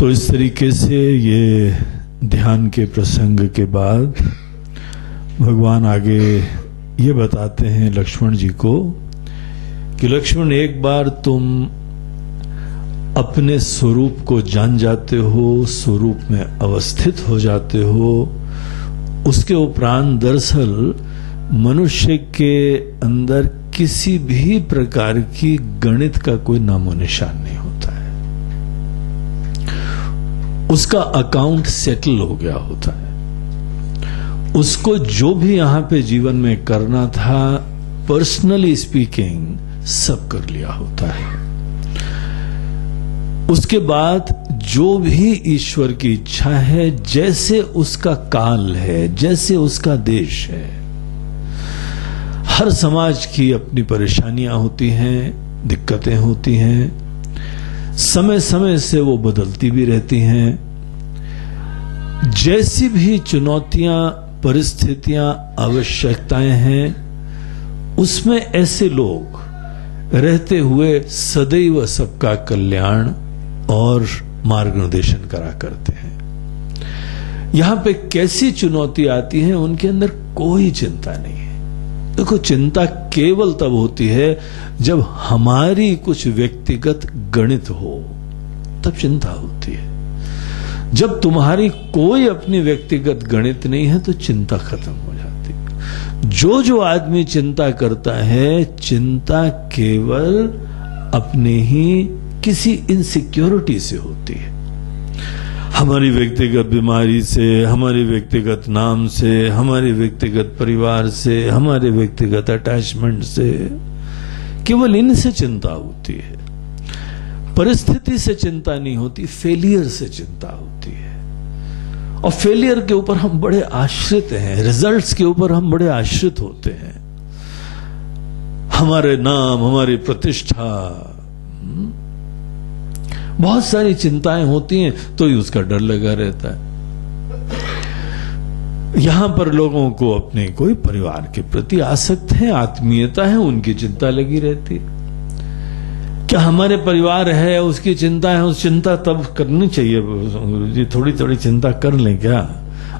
तो इस तरीके से ये ध्यान के प्रसंग के बाद भगवान आगे ये बताते हैं लक्ष्मण जी को कि लक्ष्मण, एक बार तुम अपने स्वरूप को जान जाते हो, स्वरूप में अवस्थित हो जाते हो, उसके उपरांत दरअसल मनुष्य के अंदर किसी भी प्रकार की गणित का कोई नामो निशान नहीं होता है। उसका अकाउंट सेटल हो गया होता है। उसको जो भी यहां पे जीवन में करना था, पर्सनली स्पीकिंग, सब कर लिया होता है। उसके बाद जो भी ईश्वर की इच्छा है, जैसे उसका काल है, जैसे उसका देश है, हर समाज की अपनी परेशानियां होती हैं, दिक्कतें होती हैं, समय समय से वो बदलती भी रहती हैं। जैसी भी चुनौतियां, परिस्थितियां, आवश्यकताएं हैं, उसमें ऐसे लोग रहते हुए सदैव सबका कल्याण और मार्गनिर्देशन करा करते हैं। यहां पे कैसी चुनौती आती है, उनके अंदर कोई चिंता नहीं है। देखो, चिंता केवल तब होती है जब हमारी कुछ व्यक्तिगत गणित हो, तब चिंता होती है। जब तुम्हारी कोई अपनी व्यक्तिगत गणित नहीं है तो चिंता खत्म हो जाती है। जो जो आदमी चिंता करता है, चिंता केवल अपने ही किसी इनसिक्योरिटी से होती है। हमारी व्यक्तिगत बीमारी से, हमारी व्यक्तिगत नाम से, हमारे व्यक्तिगत परिवार से, हमारे व्यक्तिगत अटैचमेंट से, केवल इनसे चिंता होती है। परिस्थिति से चिंता नहीं होती, फेलियर से चिंता होती है। और फेलियर के ऊपर हम बड़े आश्रित हैं, रिजल्ट्स के ऊपर हम बड़े आश्रित होते हैं। हमारे नाम, हमारी प्रतिष्ठा, बहुत सारी चिंताएं होती हैं, तो ही उसका डर लगा रहता है। यहां पर लोगों को अपने कोई परिवार के प्रति आसक्त है, आत्मीयता है, उनकी चिंता लगी रहती है। क्या हमारे परिवार है, उसकी चिंता है, उस चिंता तब करनी चाहिए जी, थोड़ी थोड़ी चिंता कर लें क्या?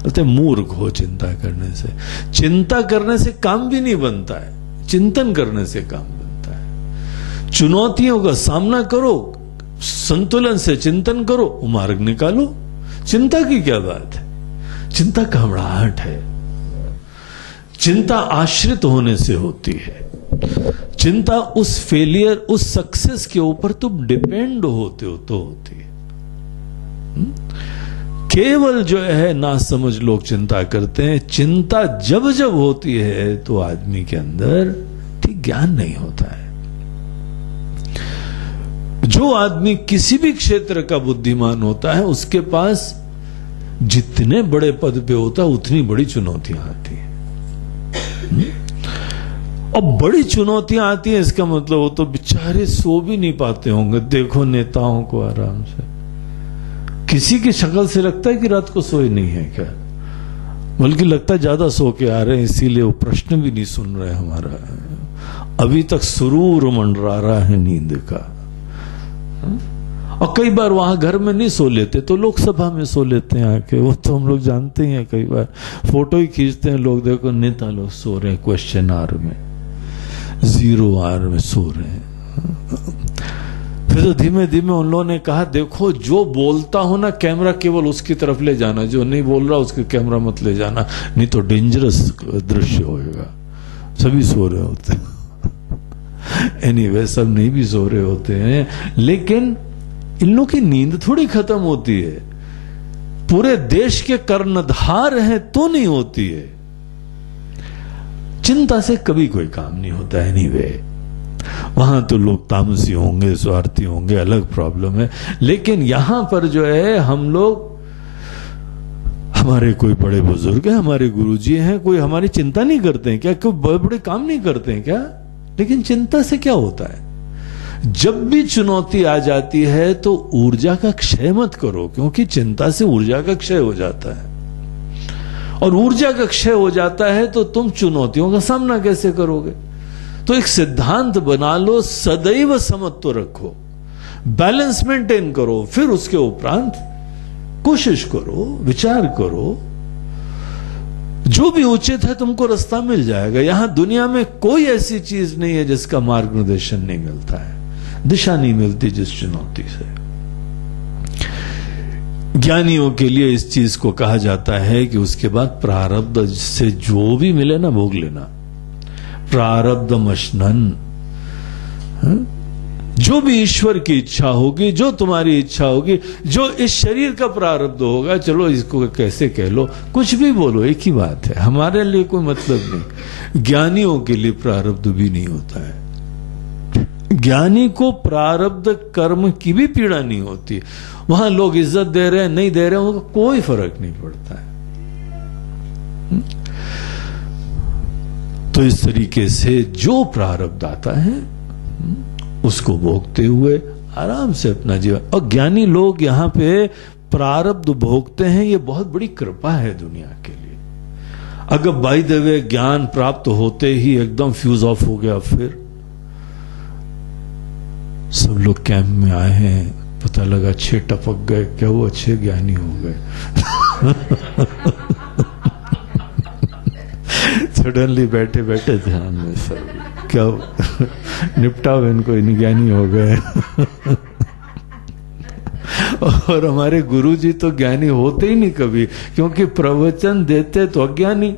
अरे मूर्ख हो चिंता करने से। चिंता करने से काम भी नहीं बनता है, चिंतन करने से काम बनता है। चुनौतियों का सामना करो, संतुलन से चिंतन करो, मार्ग निकालो। चिंता की क्या बात है? चिंता घबराहट है। चिंता आश्रित होने से होती है। चिंता उस फेलियर, उस सक्सेस के ऊपर तुम डिपेंड होते हो तो होती है। केवल जो है ना समझ लोग चिंता करते हैं। चिंता जब जब होती है तो आदमी के अंदर ठीक ज्ञान नहीं होता है। जो आदमी किसी भी क्षेत्र का बुद्धिमान होता है, उसके पास जितने बड़े पद पे होता है, उतनी बड़ी चुनौतियां आती हैं। और बड़ी चुनौतियां आती हैं, इसका मतलब वो तो बेचारे सो भी नहीं पाते होंगे। देखो नेताओं को आराम से, किसी की शक्ल से लगता है कि रात को सोए नहीं है क्या, बल्कि लगता है ज्यादा सो के आ रहे हैं, इसीलिए वो प्रश्न भी नहीं सुन रहे हमारा। अभी तक सुरूर मंडरा रहा है नींद का। और कई बार वहां घर में नहीं सो लेते तो लोकसभा में सो लेते हैं आके। वो तो हम लोग जानते ही हैं, कई बार फोटो ही खींचते हैं लोग। देखो नेता लोग सो रहे हैं, क्वेश्चन आवर में, 0 आवर में सो रहे हैं। फिर तो धीमे धीमे उन लोगों ने कहा, देखो जो बोलता हो ना, कैमरा केवल उसकी तरफ ले जाना, जो नहीं बोल रहा उसके कैमरा मत ले जाना, नहीं तो डेंजरस दृश्य होगा। सभी सो रहे होते हैं। एनीवे, सब नहीं भी सो रहे होते हैं, लेकिन इन लोगों की नींद थोड़ी खत्म होती है। पूरे देश के कर्णधार हैं तो नहीं होती है। चिंता से कभी कोई काम नहीं होता है। एनीवे, वहां तो लोग तामसी होंगे, स्वार्थी होंगे, अलग प्रॉब्लम है। लेकिन यहां पर जो है, हम लोग, हमारे कोई बड़े बुजुर्ग हैं, हमारे गुरुजी हैं, कोई हमारी चिंता नहीं करते हैं क्या? कोई बड़े बड़े काम नहीं करते हैं क्या? लेकिन चिंता से क्या होता है? जब भी चुनौती आ जाती है तो ऊर्जा का क्षय मत करो, क्योंकि चिंता से ऊर्जा का क्षय हो जाता है। और ऊर्जा का क्षय हो जाता है तो तुम चुनौतियों का सामना कैसे करोगे? तो एक सिद्धांत बना लो, सदैव समत्व रखो, बैलेंस मेंटेन करो, फिर उसके उपरांत कोशिश करो, विचार करो, जो भी उचित है तुमको रास्ता मिल जाएगा। यहां दुनिया में कोई ऐसी चीज नहीं है जिसका मार्गदर्शन नहीं मिलता है, दिशा नहीं मिलती जिस चुनौती से। ज्ञानियों के लिए इस चीज को कहा जाता है कि उसके बाद प्रारब्ध से जो भी मिले ना भोग लेना, प्रारब्ध मशनन, जो भी ईश्वर की इच्छा होगी, जो तुम्हारी इच्छा होगी, जो इस शरीर का प्रारब्ध होगा, चलो इसको कैसे कह लो, कुछ भी बोलो, एक ही बात है, हमारे लिए कोई मतलब नहीं। ज्ञानियों के लिए प्रारब्ध भी नहीं होता है। ज्ञानी को प्रारब्ध कर्म की भी पीड़ा नहीं होती। वहां लोग इज्जत दे रहे हैं, नहीं दे रहे हैं, उनको कोई फर्क नहीं पड़ता है। तो इस तरीके से जो प्रारब्ध आता है उसको भोगते हुए आराम से अपना जीवन। और ज्ञानी लोग यहां पे प्रारब्ध भोगते हैं, ये बहुत बड़ी कृपा है दुनिया के लिए। अगर बाय द वे ज्ञान प्राप्त होते ही एकदम फ्यूज ऑफ हो गया, फिर सब लोग कैंप में आए हैं, पता लगा 6 टपक गए, क्या वो अच्छे ज्ञानी हो गए। सडनली बैठे बैठे ध्यान में सब क्या निपटाओ इनको, इन ज्ञानी हो गए। और हमारे गुरुजी तो ज्ञानी होते ही नहीं कभी, क्योंकि प्रवचन देते तो अज्ञानी,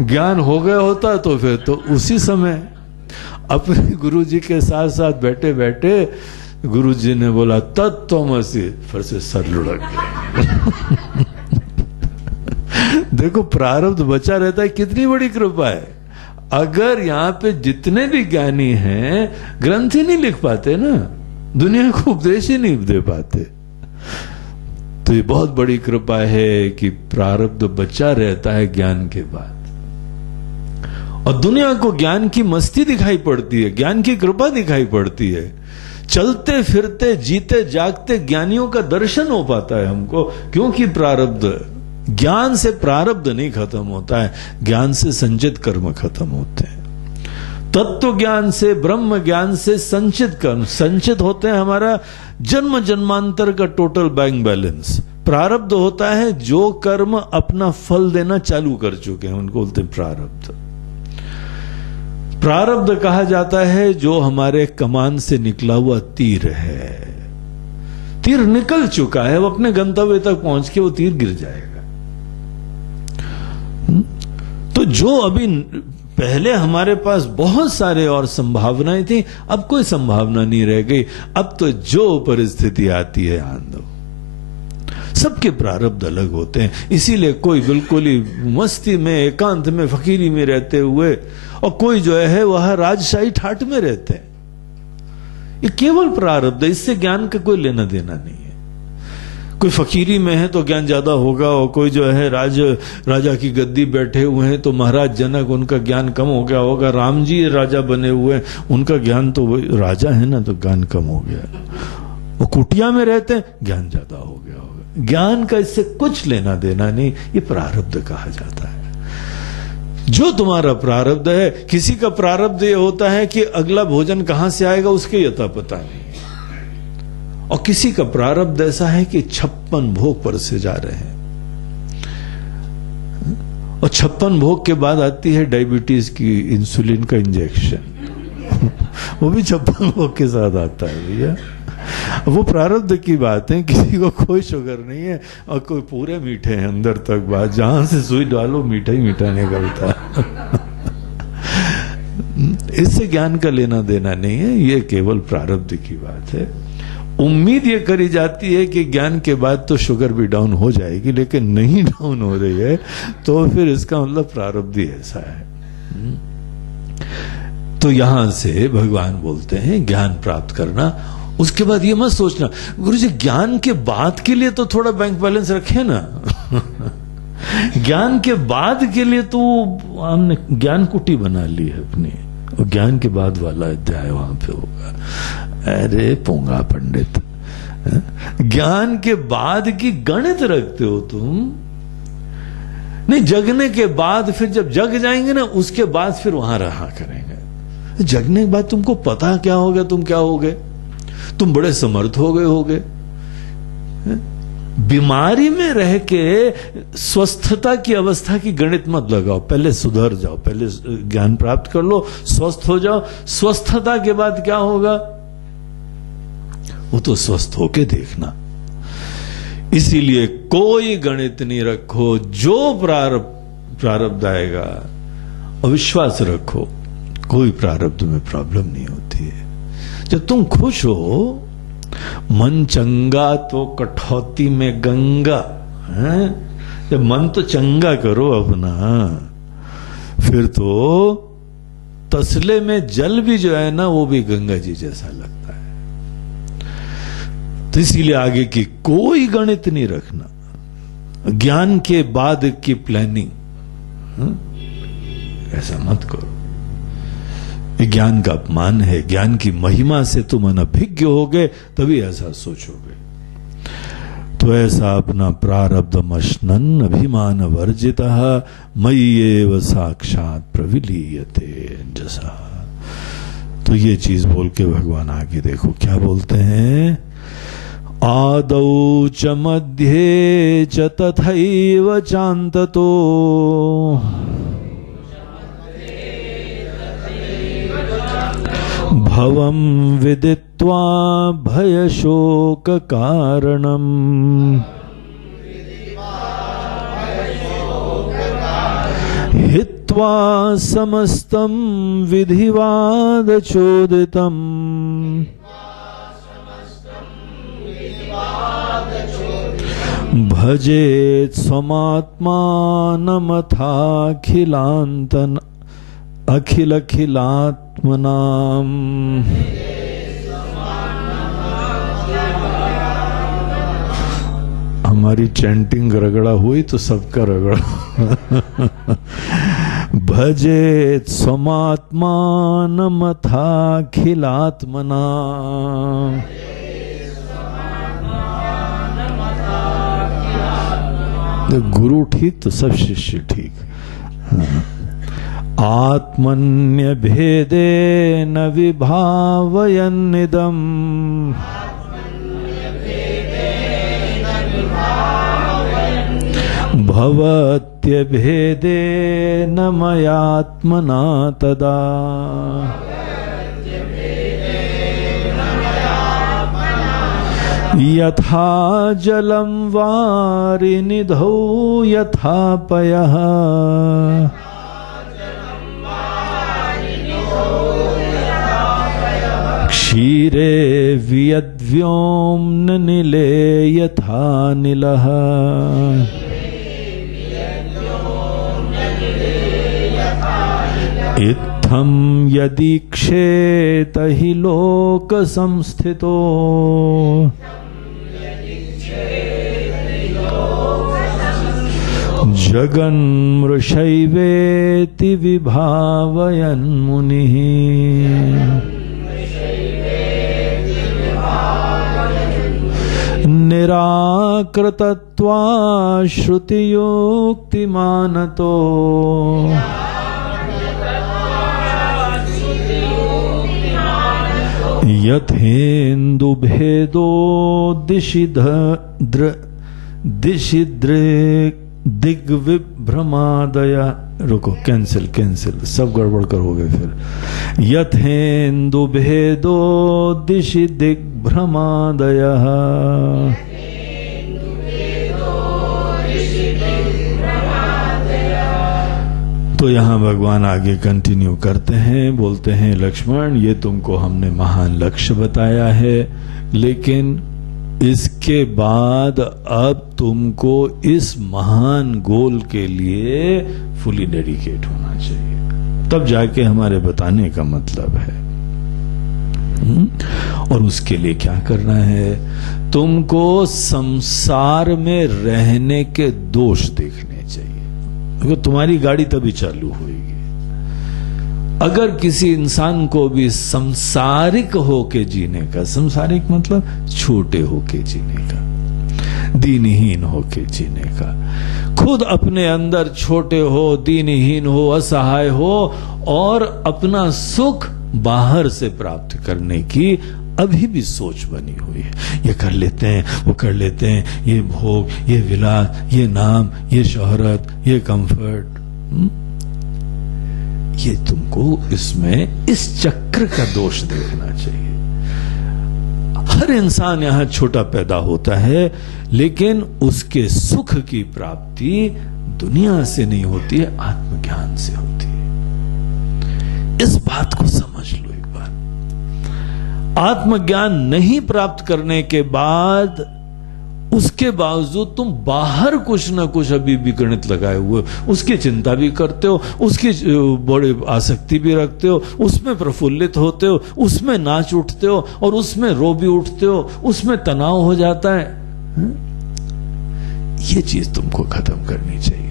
ज्ञान हो गया होता तो फिर तो उसी समय। अपने गुरुजी के साथ साथ बैठे बैठे गुरुजी ने बोला तत्त्वमसि, फिर से सर लुढ़क गया। देखो प्रारब्ध बचा रहता है, कितनी बड़ी कृपा है। अगर यहाँ पे जितने भी ज्ञानी हैं ग्रंथ ही नहीं लिख पाते ना, दुनिया को उपदेश ही नहीं दे पाते, तो ये बहुत बड़ी कृपा है कि प्रारब्ध बचा रहता है ज्ञान के बाद। और दुनिया को ज्ञान की मस्ती दिखाई पड़ती है, ज्ञान की कृपा दिखाई पड़ती है। चलते फिरते जीते जागते ज्ञानियों का दर्शन हो पाता है हमको, क्योंकि प्रारब्ध, ज्ञान से प्रारब्ध नहीं खत्म होता है, ज्ञान से संचित कर्म खत्म होते हैं। तत्व ज्ञान से, ब्रह्म ज्ञान से संचित कर्म संचित होते हैं। हमारा जन्म जन्मांतर का टोटल बैंक बैलेंस। प्रारब्ध होता है जो कर्म अपना फल देना चालू कर चुके हैं, उनको बोलते हैं प्रारब्ध। प्रारब्ध कहा जाता है जो हमारे कमान से निकला हुआ तीर है। तीर निकल चुका है, वो अपने गंतव्य तक पहुंच के वो तीर गिर जाएगा। तो जो अभी पहले हमारे पास बहुत सारे और संभावनाएं थी, अब कोई संभावना नहीं रह गई। अब तो जो परिस्थिति आती है आन दो। सबके प्रारब्ध अलग होते हैं, इसीलिए कोई बिल्कुल ही मस्ती में, एकांत में, फकीरी में रहते हुए, और कोई जो है वह राजशाही ठाट में रहते हैं। ये केवल प्रारब्ध है, इससे ज्ञान का कोई लेना देना नहीं है। कोई फकीरी में है तो ज्ञान ज्यादा होगा, और कोई जो है राजा की गद्दी बैठे हुए हैं तो महाराज जनक, उनका ज्ञान कम हो गया होगा। राम जी राजा बने हुए हैं, उनका ज्ञान तो राजा है ना, तो ज्ञान कम हो गया। वो कुटिया में रहते हैं, ज्ञान ज्यादा हो गया होगा। ज्ञान का इससे कुछ लेना देना नहीं, ये प्रारब्ध कहा जाता है। जो तुम्हारा प्रारब्ध है, किसी का प्रारब्ध ये होता है कि अगला भोजन कहां से आएगा उसके यथा पता नहीं, और किसी का प्रारब्ध ऐसा है कि 56 भोग पर से जा रहे हैं, और 56 भोग के बाद आती है डायबिटीज की इंसुलिन का इंजेक्शन। वो भी 56 भोग के साथ आता है भैया। वो प्रारब्ध की बात है। किसी को कोई शुगर नहीं है और कोई पूरे मीठे हैं अंदर तक, बात जहां से सुई डालो मीठा ही मीठा निकलता है। इससे ज्ञान का लेना देना नहीं है, ये केवल प्रारब्ध की बात है। उम्मीद ये करी जाती है कि ज्ञान के बाद तो शुगर भी डाउन हो जाएगी, लेकिन नहीं डाउन हो रही है, तो फिर इसका मतलब प्रारब्ध ही ऐसा है। तो यहां से भगवान बोलते हैं ज्ञान प्राप्त करना, उसके बाद ये मत सोचना गुरुजी ज्ञान के बाद के लिए तो थोड़ा बैंक बैलेंस रखे ना। ज्ञान के बाद के लिए तो हमने ज्ञान कुटी बना ली है अपनी, और ज्ञान के बाद वाला अध्याय वहां पे होगा। अरे पोंगा पंडित, ज्ञान के बाद की गणित रखते हो तुम? नहीं, जगने के बाद, फिर जब जग जाएंगे ना उसके बाद फिर वहां रहा करेंगे। जगने के बाद तुमको पता क्या हो गया, तुम क्या हो गए, तुम बड़े समर्थ हो गए। बीमारी में रह के स्वस्थता की अवस्था की गणित मत लगाओ। पहले सुधर जाओ, पहले ज्ञान प्राप्त कर लो, स्वस्थ हो जाओ। स्वस्थता के बाद क्या होगा वो तो स्वस्थ होके देखना। इसीलिए कोई गणित नहीं रखो, जो प्रारब्ध आएगा, और विश्वास रखो कोई प्रारब्ध में प्रॉब्लम नहीं होती है। जब तुम खुश हो, मन चंगा तो कठौती में गंगा है। जब मन तो चंगा करो अपना, फिर तो तसले में जल भी जो है ना वो भी गंगा जी जैसा लगता है। तो इसीलिए आगे की कोई गणित नहीं रखना। ज्ञान के बाद की प्लानिंग ऐसा मत करो। ज्ञान का अपमान है। ज्ञान की महिमा से तुम अनभिज्ञ होगे तभी ऐसा सोचोगे। तो ऐसा अपना प्रारब्धमश्नन् अभिमान वर्जितः मय्येव साक्षात् प्रविलीयते जसा। तो ये चीज बोल के भगवान आगे देखो क्या बोलते हैं। आदौ च मध्ये च तथैव चान्ततो भवं विदित्वा भयशोक कारणम् हित्वा समस्तं विधिवाद चोदितम् भजेत् स्वमात्मानमथाखिलान्तन अखिलात्मनाम। हमारी चैंटिंग रगड़ा हुई तो सबका रगड़ा। भजेत् स्वमात्मानमथाखिलात्मना। गुरु ठीक तो सब शिष्य ठीक। आत्मन्यभेदेन विभावयन्निदम् भवत्यभेदेन मयात्मना तदा। यथा जलं वारिनिधौ यथा पयः क्षीरे वियद्व्योम्न निले यथा निलः। इत्थं यदीक्षेत हि लोक संस्थितो जगन्मृषैवेति विभावयन् मुनिः। निराकृतत्वा श्रुतियुक्तिमानतो यथेन्दुभेदो दिग्विभ्रमादय। रुको, कैंसिल सब गड़बड़ करोगे फिर। यथेन्दुभेदो दिशि दिग्भ्रमादयः तो यहां भगवान आगे कंटिन्यू करते हैं, बोलते हैं लक्ष्मण ये तुमको हमने महान लक्ष्य बताया है, लेकिन इसके बाद अब तुमको इस महान गोल के लिए फुली डेडिकेट होना चाहिए, तब जाके हमारे बताने का मतलब है। और उसके लिए क्या करना है, तुमको संसार में रहने के दोष देखने चाहिए, क्योंकि तुम्हारी गाड़ी तभी चालू होगी। अगर किसी इंसान को भी संसारिक होके जीने का, संसारिक मतलब छोटे होके जीने का, दीनहीन होके जीने का, खुद अपने अंदर छोटे हो, दीनहीन हो, असहाय हो और अपना सुख बाहर से प्राप्त करने की अभी भी सोच बनी हुई है, ये कर लेते हैं, वो कर लेते हैं, ये भोग, ये विलास, ये नाम, ये शोहरत, ये कंफर्ट। ये तुमको इसमें इस चक्र का दोष देखना चाहिए। हर इंसान यहां छोटा पैदा होता है, लेकिन उसके सुख की प्राप्ति दुनिया से नहीं होती है, आत्मज्ञान से होती है। इस बात को समझ लो एक बार। आत्मज्ञान नहीं प्राप्त करने के बाद, उसके बावजूद तुम बाहर कुछ ना कुछ अभी भी गणित लगाए हुए, उसकी चिंता भी करते हो, उसकी बड़ी आसक्ति भी रखते हो, उसमें प्रफुल्लित होते हो, उसमें नाच उठते हो और उसमें रो भी उठते हो, उसमें तनाव हो जाता है। ये चीज तुमको खत्म करनी चाहिए।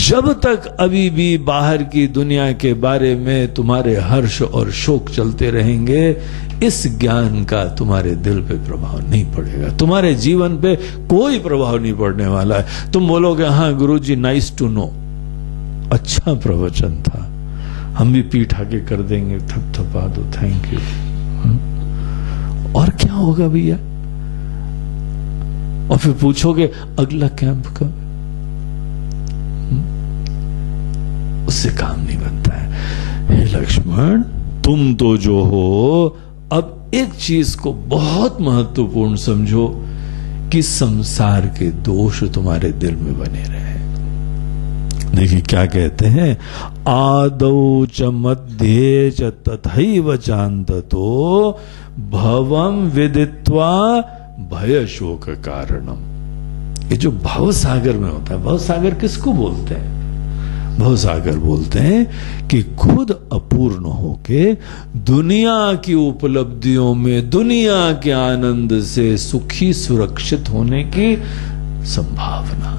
जब तक अभी भी बाहर की दुनिया के बारे में तुम्हारे हर्ष और शोक चलते रहेंगे, इस ज्ञान का तुम्हारे दिल पे प्रभाव नहीं पड़ेगा, तुम्हारे जीवन पे कोई प्रभाव नहीं पड़ने वाला है। तुम बोलोगे हाँ गुरुजी नाइस टू नो, अच्छा प्रवचन था, हम भी पीठ आगे कर देंगे, थपथपा दो, थैंक यू। और क्या होगा भैया? और फिर पूछोगे अगला कैंप कब? उससे काम नहीं बनता है। हे लक्ष्मण, तुम तो जो हो, अब एक चीज को बहुत महत्वपूर्ण समझो कि संसार के दोष तुम्हारे दिल में बने रहे। देखिए क्या कहते हैं, आदौ च मध्ये च तथैव चान्ततो भवम विदित्वा भय शोक कारणम। ये जो भव सागर में होता है, भव सागर किसको बोलते हैं? भव सागर बोलते हैं कि खुद अपूर्ण होके दुनिया की उपलब्धियों में, दुनिया के आनंद से सुखी सुरक्षित होने की संभावना।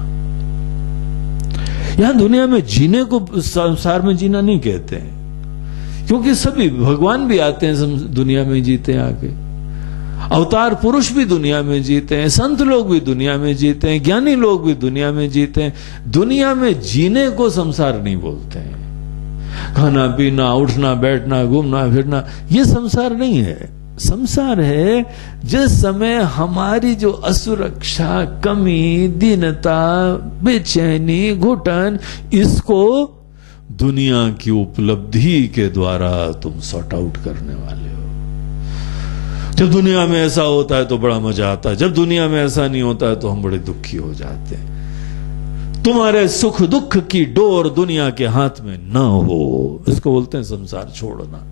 यहां दुनिया में जीने को संसार में जीना नहीं कहते हैं, क्योंकि सभी भगवान भी आते हैं दुनिया में जीते हैं, आके अवतार पुरुष भी दुनिया में जीते हैं, संत लोग भी दुनिया में जीते हैं, ज्ञानी लोग भी दुनिया में जीते हैं। दुनिया में जीने को संसार नहीं बोलते हैं। खाना पीना, उठना बैठना, घूमना फिरना, ये संसार नहीं है। संसार है जिस समय हमारी जो असुरक्षा, कमी, दीनता, बेचैनी, घुटन, इसको दुनिया की उपलब्धि के द्वारा तुम सॉर्ट आउट करने वाले हो। जब दुनिया में ऐसा होता है तो बड़ा मजा आता है, जब दुनिया में ऐसा नहीं होता है तो हम बड़े दुखी हो जाते हैं। तुम्हारे सुख दुख की डोर दुनिया के हाथ में न हो, इसको बोलते हैं संसार छोड़ना।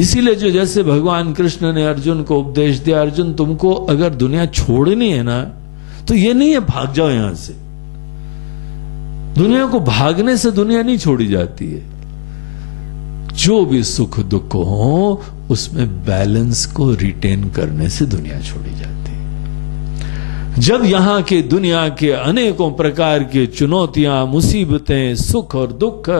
इसीलिए जो जैसे भगवान कृष्ण ने अर्जुन को उपदेश दिया, अर्जुन तुमको अगर दुनिया छोड़नी है ना, तो ये नहीं है भाग जाओ यहां से। दुनिया को भागने से दुनिया नहीं छोड़ी जाती है। जो भी सुख दुख हो, उसमें बैलेंस को रिटेन करने से दुनिया छोड़ी जाती है। जब यहां के दुनिया के अनेकों प्रकार की चुनौतियां, मुसीबतें, सुख और दुख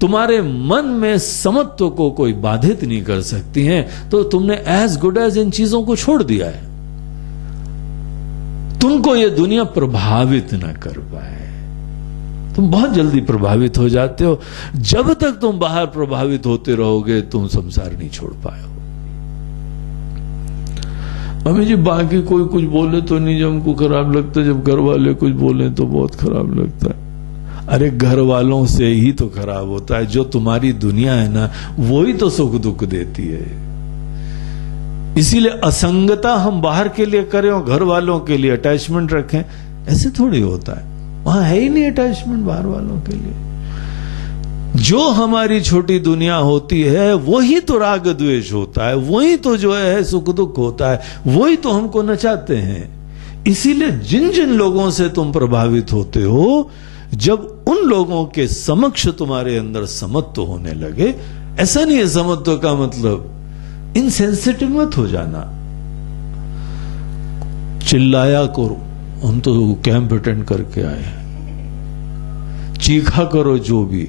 तुम्हारे मन में समत्व को कोई बाधित नहीं कर सकती हैं, तो तुमने एज गुड एज इन चीजों को छोड़ दिया है। तुमको ये दुनिया प्रभावित ना कर पाए। तुम बहुत जल्दी प्रभावित हो जाते हो। जब तक तुम बाहर प्रभावित होते रहोगे, तुम संसार नहीं छोड़ पाए हो। मम्मी जी बाकी कोई कुछ बोले तो नहीं, जब हमको खराब लगता है, जब घर वाले कुछ बोले तो बहुत खराब लगता है। अरे घर वालों से ही तो खराब होता है। जो तुम्हारी दुनिया है ना, वही तो सुख दुख देती है। इसीलिए असंगता हम बाहर के लिए करें और घर वालों के लिए अटैचमेंट रखें, ऐसे थोड़ी होता है। वहां है ही नहीं अटैचमेंट बाहर वालों के लिए। जो हमारी छोटी दुनिया होती है, वही तो राग द्वेष होता है, वही तो जो है सुख दुख होता है, वही तो हमको नचाते हैं। इसीलिए जिन जिन लोगों से तुम प्रभावित होते हो, जब उन लोगों के समक्ष तुम्हारे अंदर समत्व होने लगे, ऐसा नहीं है समत्व का मतलब इनसेंसिटिव मत हो जाना। चिल्लाया करो, हम तो कैंप अटेंड करके आए, चीखा करो जो भी,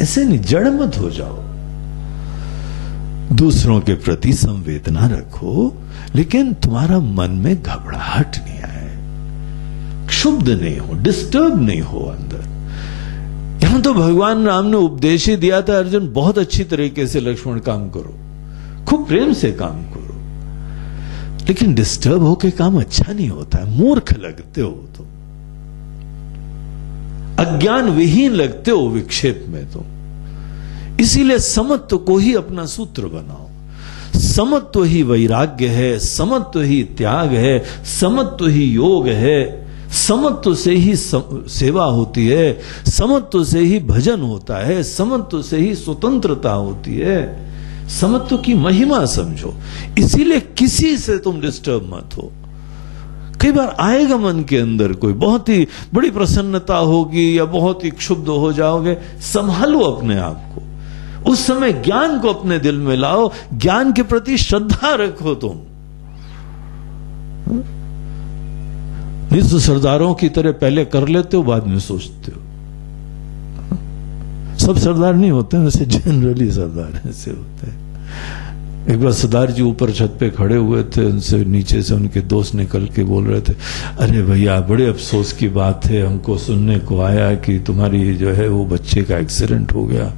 ऐसे नहीं, जड़ मत हो जाओ। दूसरों के प्रति संवेदना रखो, लेकिन तुम्हारा मन में घबराहट नहीं आए, क्षुब्ध नहीं हो, डिस्टर्ब नहीं हो अंदर। यहां तो भगवान राम ने उपदेश ही दिया था, अर्जुन बहुत अच्छी तरीके से लक्ष्मण काम करो, खूब प्रेम से काम करो, लेकिन डिस्टर्ब होके काम अच्छा नहीं होता है, मूर्ख लगते हो तो, अज्ञान विहीन लगते हो विक्षेप में तो। इसीलिए समत्व को ही अपना सूत्र बनाओ। समत्व ही वैराग्य है, समत्व ही त्याग है, समत्व ही योग है, समत्व से ही सेवा होती है, समत्व से ही भजन होता है, समत्व से ही स्वतंत्रता होती है। समत्व की महिमा समझो। इसीलिए किसी से तुम डिस्टर्ब मत हो। कई बार आएगा मन के अंदर कोई बहुत ही बड़ी प्रसन्नता होगी या बहुत ही क्षुब्ध हो जाओगे, संभालो अपने आप को। उस समय ज्ञान को अपने दिल में लाओ, ज्ञान के प्रति श्रद्धा रखो तुम। नहीं तो सरदारों की तरह पहले कर लेते हो, बाद में सोचते हो। सब सरदार नहीं होते, वैसे जनरली सरदार ऐसे होते हैं। एक बार सरदार जी ऊपर छत पे खड़े हुए थे, उनसे नीचे से उनके दोस्त निकल के बोल रहे थे, अरे भैया बड़े अफसोस की बात है, हमको सुनने को आया कि तुम्हारी जो है वो बच्चे का एक्सीडेंट हो गया।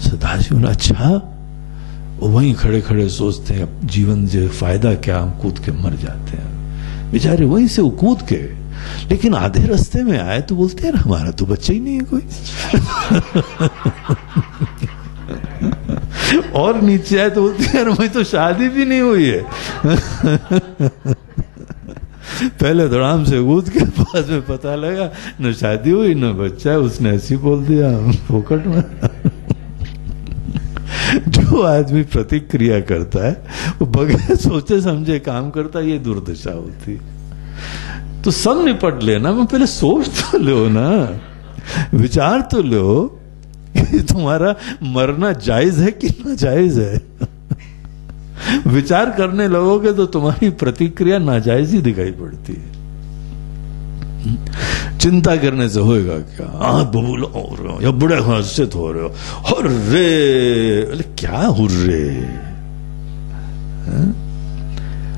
सरदार जी बोला, अच्छा? वो वहीं खड़े खड़े सोचते हैं अब जीवन जो फायदा क्या, हम कूद के मर जाते हैं। बेचारे वहीं से वो कूद के, लेकिन आधे रास्ते में आए तो बोलते हैं हमारा तो बच्चा ही नहीं है कोई। और नीचे आए तो बोलते हैं मुझे तो शादी भी नहीं हुई है। पहले धड़ाम से कूद के, बाद में पता लगा न शादी हुई न बच्चा, उसने ऐसी बोल दिया फोकट में। जो आदमी प्रतिक्रिया करता है वो बगैर सोचे समझे काम करता है, ये दुर्दशा होती। तो सब निपट लेना, मैं पहले सोच तो लो ना, विचार तो लो कि तुम्हारा मरना जायज है कि नाजायज है। विचार करने लगोगे तो तुम्हारी प्रतिक्रिया नाजायज ही दिखाई पड़ती है। चिंता करने से होएगा क्या? आप बबूला हो रहे हो या बड़े हर्षित हो रहे हो, हुर्रे, अरे क्या हुर्रे,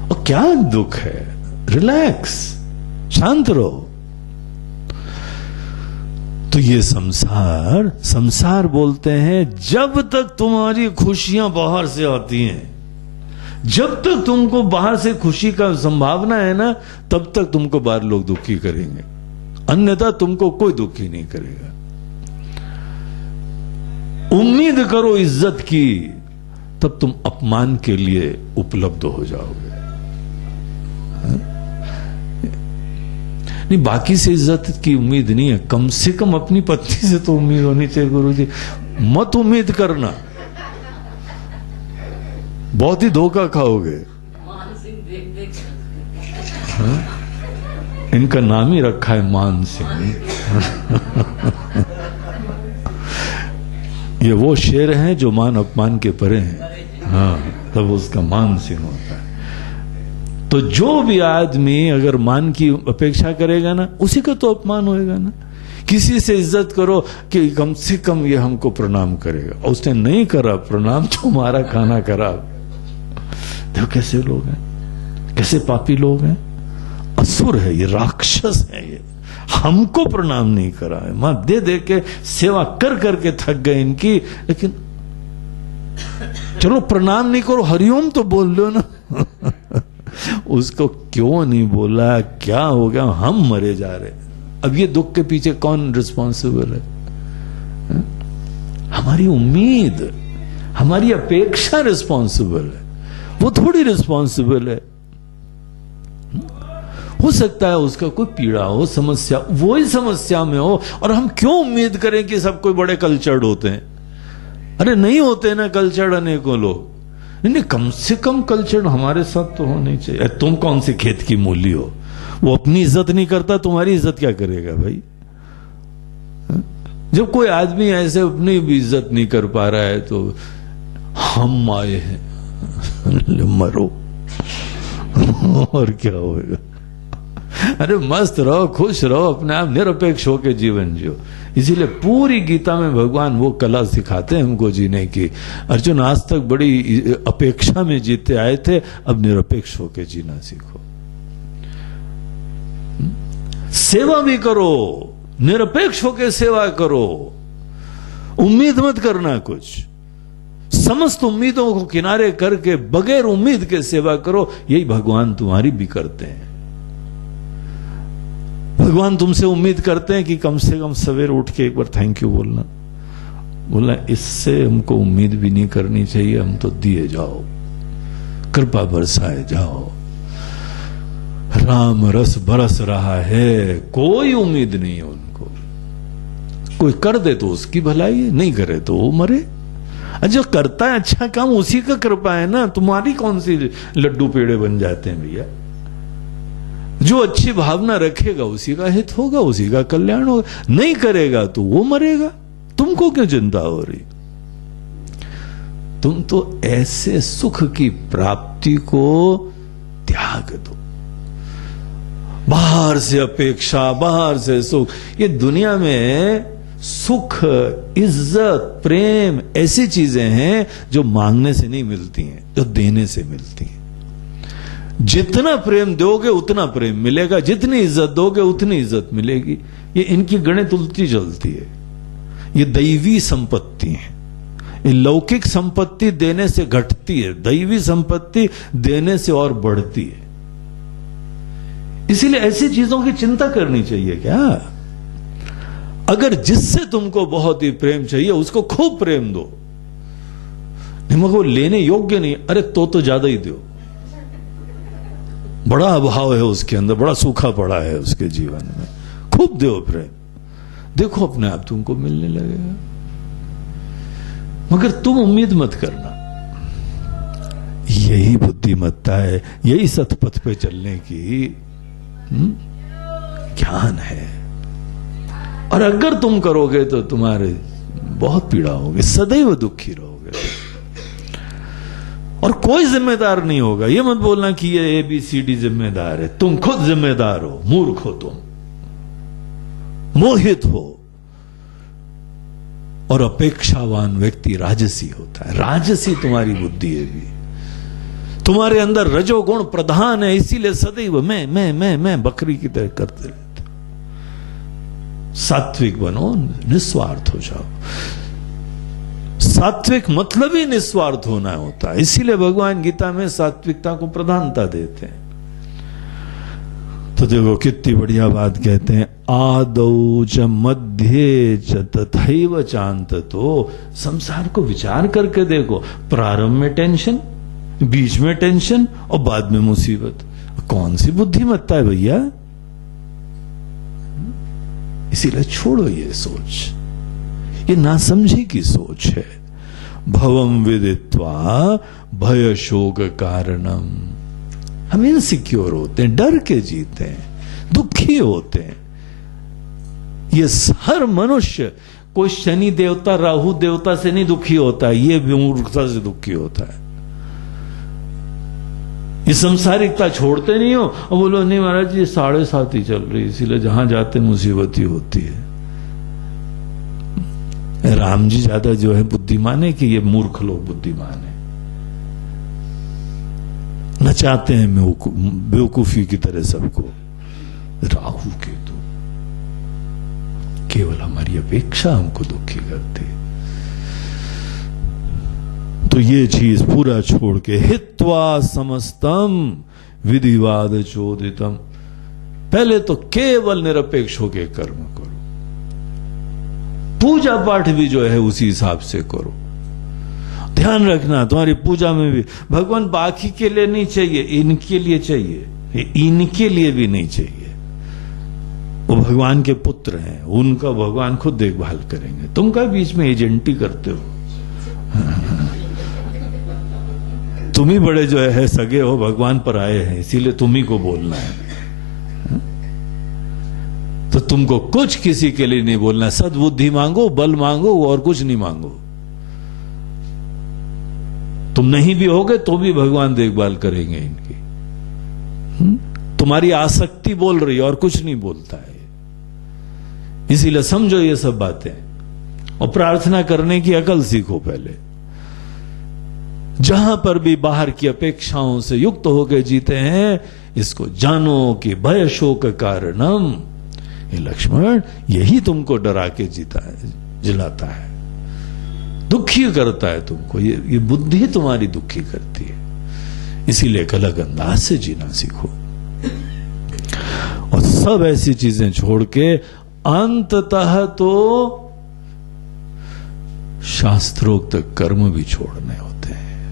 और क्या दुख है? रिलैक्स, शांत रहो। तो ये संसार बोलते हैं जब तक तुम्हारी खुशियां बाहर से आती हैं, जब तक तुमको बाहर से खुशी का संभावना है ना, तब तक तुमको बाहर लोग दुखी करेंगे, अन्यथा तुमको कोई दुखी नहीं करेगा। उम्मीद करो इज्जत की, तब तुम अपमान के लिए उपलब्ध हो जाओगे। नहीं, बाकी से इज्जत की उम्मीद नहीं है, कम से कम अपनी पत्नी से तो उम्मीद होनी चाहिए। गुरुजी मत उम्मीद करना, बहुत ही धोखा खाओगे। इनका नाम ही रखा है मान सिंह। ये वो शेर हैं जो मान अपमान के परे हैं। हाँ, तब उसका मान सिंह होता है। तो जो भी आदमी अगर मान की अपेक्षा करेगा ना, उसी का तो अपमान होएगा ना। किसी से इज्जत करो कि कम से कम ये हमको प्रणाम करेगा, और उसने नहीं करा प्रणाम तो हमारा खाना खराब। देखो कैसे लोग हैं, कैसे पापी लोग हैं। असुर है ये, राक्षस है ये। हमको प्रणाम नहीं करा है, मां दे दे के सेवा कर करके थक गए इनकी, लेकिन चलो प्रणाम नहीं करो, हरिओम तो बोल लो ना। उसको क्यों नहीं बोला, क्या हो गया, हम मरे जा रहे। अब ये दुख के पीछे कौन रिस्पॉन्सिबल है? हमारी उम्मीद, हमारी अपेक्षा रिस्पॉन्सिबल है, वो थोड़ी रिस्पॉन्सिबल है। हो सकता है उसका कोई पीड़ा हो, समस्या, वो ही समस्या में हो, और हम क्यों उम्मीद करें कि सब कोई बड़े कल्चर्ड होते हैं? अरे नहीं होते ना कल्चर्ड अनेकों लोग। नहीं, कम से कम कल्चर हमारे साथ तो होनी चाहिए। तुम कौन से खेत की मूली हो? वो अपनी इज्जत नहीं करता, तुम्हारी इज्जत क्या करेगा भाई? जब कोई आदमी ऐसे अपनी भी इज्जत नहीं कर पा रहा है तो हम आए हैं, मरो। और क्या होगा? अरे मस्त रहो, खुश रहो, अपने आप निरपेक्ष होकर जीवन जियो। इसीलिए पूरी गीता में भगवान वो कला सिखाते हैं हमको जीने की। अर्जुन आज तक बड़ी अपेक्षा में जीते आए थे, अब निरपेक्ष होकर जीना सीखो। सेवा भी करो, निरपेक्ष होकर सेवा करो, उम्मीद मत करना कुछ। समस्त उम्मीदों को किनारे करके बगैर उम्मीद के सेवा करो, यही भगवान तुम्हारी भी करते हैं। भगवान तुमसे उम्मीद करते हैं कि कम से कम सवेरे उठ के एक बार थैंक यू बोलना। बोला इससे हमको उम्मीद भी नहीं करनी चाहिए, हम तो दिए जाओ, कृपा बरसाए जाओ, राम रस बरस रहा है, कोई उम्मीद नहीं है उनको। कोई कर दे तो उसकी भलाई है, नहीं करे तो वो मरे। जो करता है अच्छा काम उसी का कृपा है ना, तुम्हारी कौन सी लड्डू पेड़े बन जाते हैं भैया। जो अच्छी भावना रखेगा उसी का हित होगा, उसी का कल्याण होगा, नहीं करेगा तो वो मरेगा। तुमको क्यों चिंता हो रही? तुम तो ऐसे सुख की प्राप्ति को त्याग दो। बाहर से अपेक्षा, बाहर से सुख, ये दुनिया में सुख, इज्जत, प्रेम ऐसी चीजें हैं जो मांगने से नहीं मिलती हैं, जो देने से मिलती हैं। जितना प्रेम दोगे उतना प्रेम मिलेगा, जितनी इज्जत दोगे उतनी इज्जत मिलेगी। ये इनकी गणित उल्टी चलती है। ये दैवी संपत्ति है। ये लौकिक संपत्ति देने से घटती है, दैवी संपत्ति देने से और बढ़ती है। इसीलिए ऐसी चीजों की चिंता करनी चाहिए क्या? अगर जिससे तुमको बहुत ही प्रेम चाहिए उसको खूब प्रेम दो। नहीं मगर वो लेने योग्य नहीं, अरे तो ज्यादा ही दो। बड़ा अभाव है उसके अंदर, बड़ा सूखा पड़ा है उसके जीवन में, खूब दो प्रेम, देखो अपने आप तुमको मिलने लगेगा। मगर तुम उम्मीद मत करना। यही बुद्धिमत्ता है, यही सतपथ पे चलने की ज्ञान है। और अगर तुम करोगे तो तुम्हारे बहुत पीड़ा होगी, सदैव दुखी रहोगे और कोई जिम्मेदार नहीं होगा। ये मत बोलना कि ये ABCD जिम्मेदार है, तुम खुद जिम्मेदार हो। मूर्ख हो तुम, मोहित हो। और अपेक्षावान व्यक्ति राजसी होता है। राजसी तुम्हारी बुद्धि है भी, तुम्हारे अंदर रजोगुण प्रधान है, इसीलिए सदैव मैं बकरी की तरह करते रहते। सात्विक बनो, निस्वार्थ हो जाओ। सात्विक मतलब ही निस्वार्थ होना होता है, इसीलिए भगवान गीता में सात्विकता को प्रधानता देते हैं। तो देखो कितनी बढ़िया बात कहते हैं, आदौ च मध्ये च तथैव चान्ततो। संसार को विचार करके देखो, प्रारंभ में टेंशन, बीच में टेंशन और बाद में मुसीबत। कौन सी बुद्धिमत्ता है भैया? इसीलिए छोड़ो ये सोच, ये नासमझी की सोच है। भवम विदित्वा भय शोक कारणम। हम इनसिक्योर होते हैं, डर के जीते हैं, दुखी होते हैं। ये हर मनुष्य, कोई शनि देवता राहु देवता से नहीं दुखी होता है, ये मूर्खता से दुखी होता है। ये संसारिकता छोड़ते नहीं हो और बोलो नहीं महाराज ये 7.5 ही चल रही, इसीलिए जहां जाते मुसीबत ही होती है। राम जी ज्यादा जो है बुद्धिमान है कि ये मूर्ख लोग बुद्धिमान है? नचाते हैं बेवकूफी की तरह सबको। राहु केतु केवल हमारी अपेक्षा हमको दुखी करती। तो ये चीज पूरा छोड़ के हित्वा समस्तम विधिवाद चोदितम, पहले तो केवल निरपेक्ष होके कर्म करो। पूजा पाठ भी जो है उसी हिसाब से करो। ध्यान रखना तुम्हारी पूजा में भी भगवान बाकी के लिए नहीं चाहिए, इनके लिए चाहिए। इनके लिए भी नहीं चाहिए, वो भगवान के पुत्र हैं, उनका भगवान खुद देखभाल करेंगे। तुम क्या बीच में एजेंटी करते हो? तुम ही बड़े जो है सगे हो, भगवान पर आए हैं, इसीलिए तुम ही को बोलना है। तो तुमको कुछ किसी के लिए नहीं बोलना है। सद्बुद्धि मांगो, बल मांगो और कुछ नहीं मांगो। तुम नहीं भी होगे तो भी भगवान देखभाल करेंगे इनकी। तुम्हारी आसक्ति बोल रही है और कुछ नहीं बोलता है। इसीलिए समझो ये सब बातें और प्रार्थना करने की अकल सीखो पहले। जहां पर भी बाहर की अपेक्षाओं से युक्त होकर जीते हैं, इसको जानो कि भय शोक कारणम। ये लक्ष्मण यही तुमको डरा के जीता है, जिलाता है। दुखी करता है तुमको, ये बुद्धि तुम्हारी दुखी करती है। इसीलिए एक अलग अंदाज से जीना सीखो और सब ऐसी चीजें छोड़ के अंततः तो शास्त्रोक्त कर्म भी छोड़ने होते हैं।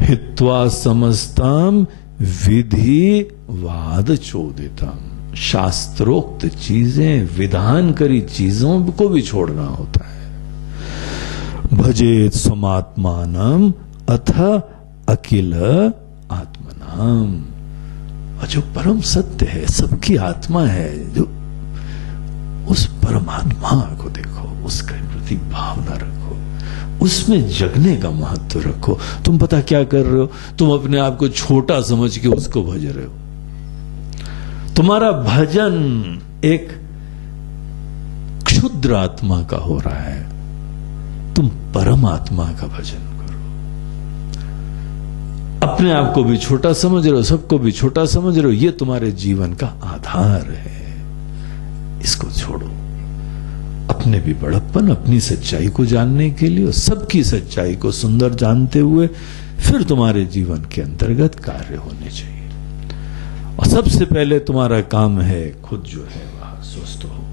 हित्वा समस्तम विधि वाद चोदितम, शास्त्रोक्त चीजें, विधान करी चीजों को भी छोड़ना होता है। भजेत समात्मानम अथ अखिल आत्मनाम, और जो परम सत्य है, सबकी आत्मा है, जो उस परमात्मा को देखो, उसके प्रति भावना रखो, उसमें जगने का महत्व रखो। तुम पता क्या कर रहे हो? तुम अपने आप को छोटा समझ के उसको भज रहे हो। तुम्हारा भजन एक क्षुद्र आत्मा का हो रहा है, तुम परमात्मा का भजन करो। अपने आप को भी छोटा समझ रहे हो, सबको भी छोटा समझ रहे हो, ये तुम्हारे जीवन का आधार है। इसको छोड़ो। अपने भी बड़प्पन, अपनी सच्चाई को जानने के लिए, सबकी सच्चाई को सुंदर जानते हुए फिर तुम्हारे जीवन के अंतर्गत कार्य होने चाहिए। और सबसे पहले तुम्हारा काम है खुद जो है वह स्वस्थ हो।